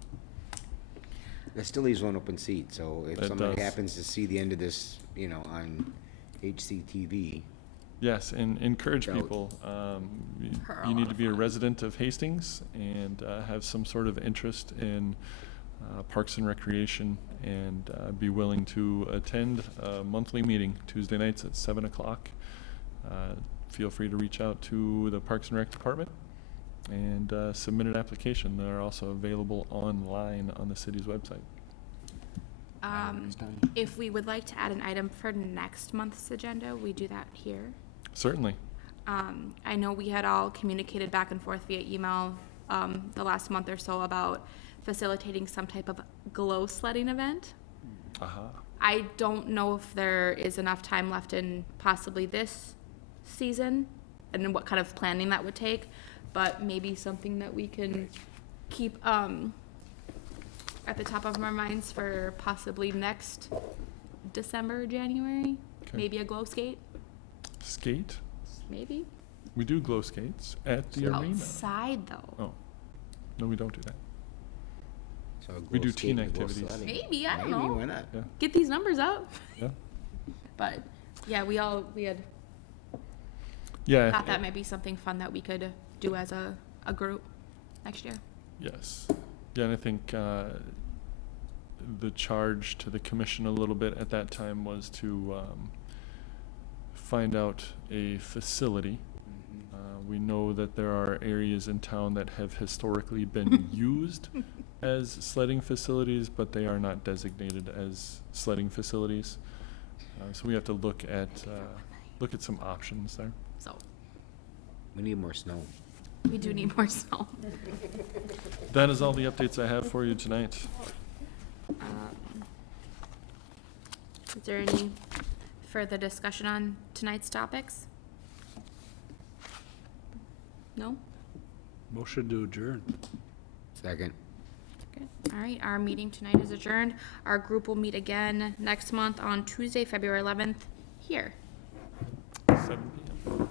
That still leaves one open seat, so if It somebody does. happens to see the end of this, on HCTV, Yes, and encourage Doubt. people. Per You need lot to of be a fun. resident of Hastings and have some sort of interest in Parks and Recreation, and be willing to attend a monthly meeting Tuesday nights at 7 o'clock. Feel free to reach out to the Parks and Rec Department and submit an application. They're also available online on the city's website. If we would like to add an item for next month's agenda, we do that here. Certainly. I know we had all communicated back and forth via email the last month or so about facilitating some type of glow sledding event. Aha. I don't know if there is enough time left in possibly this season and what kind of planning that would take, but maybe something that we can keep at the top of our minds for possibly next December, January. Okay. Maybe a glow skate, Skate? maybe. We do glow skates at the arena. Outside though. Oh, no, we don't do that. So a We glow do teen skate and glow activities. sledding. Maybe, I don't Maybe, know. why not? Yeah, Get these numbers up. yeah. But yeah, we had Yeah. thought that might be something fun that we could do as a group next year. Yes. Yeah, and I think the charge to the commission a little bit at that time was to find out a facility. We know that there are areas in town that have historically been used as sledding facilities, but they are not designated as sledding facilities. So we have to look at some options there. So We need more snow. we do need more snow. That is all the updates I have for you tonight. Is there any further discussion on tonight's topics? No? Motion to adjourn. Second. Okay. All right, our meeting tonight is adjourned. Our group will meet again next month on Tuesday, February 11th, here. 7 p.m.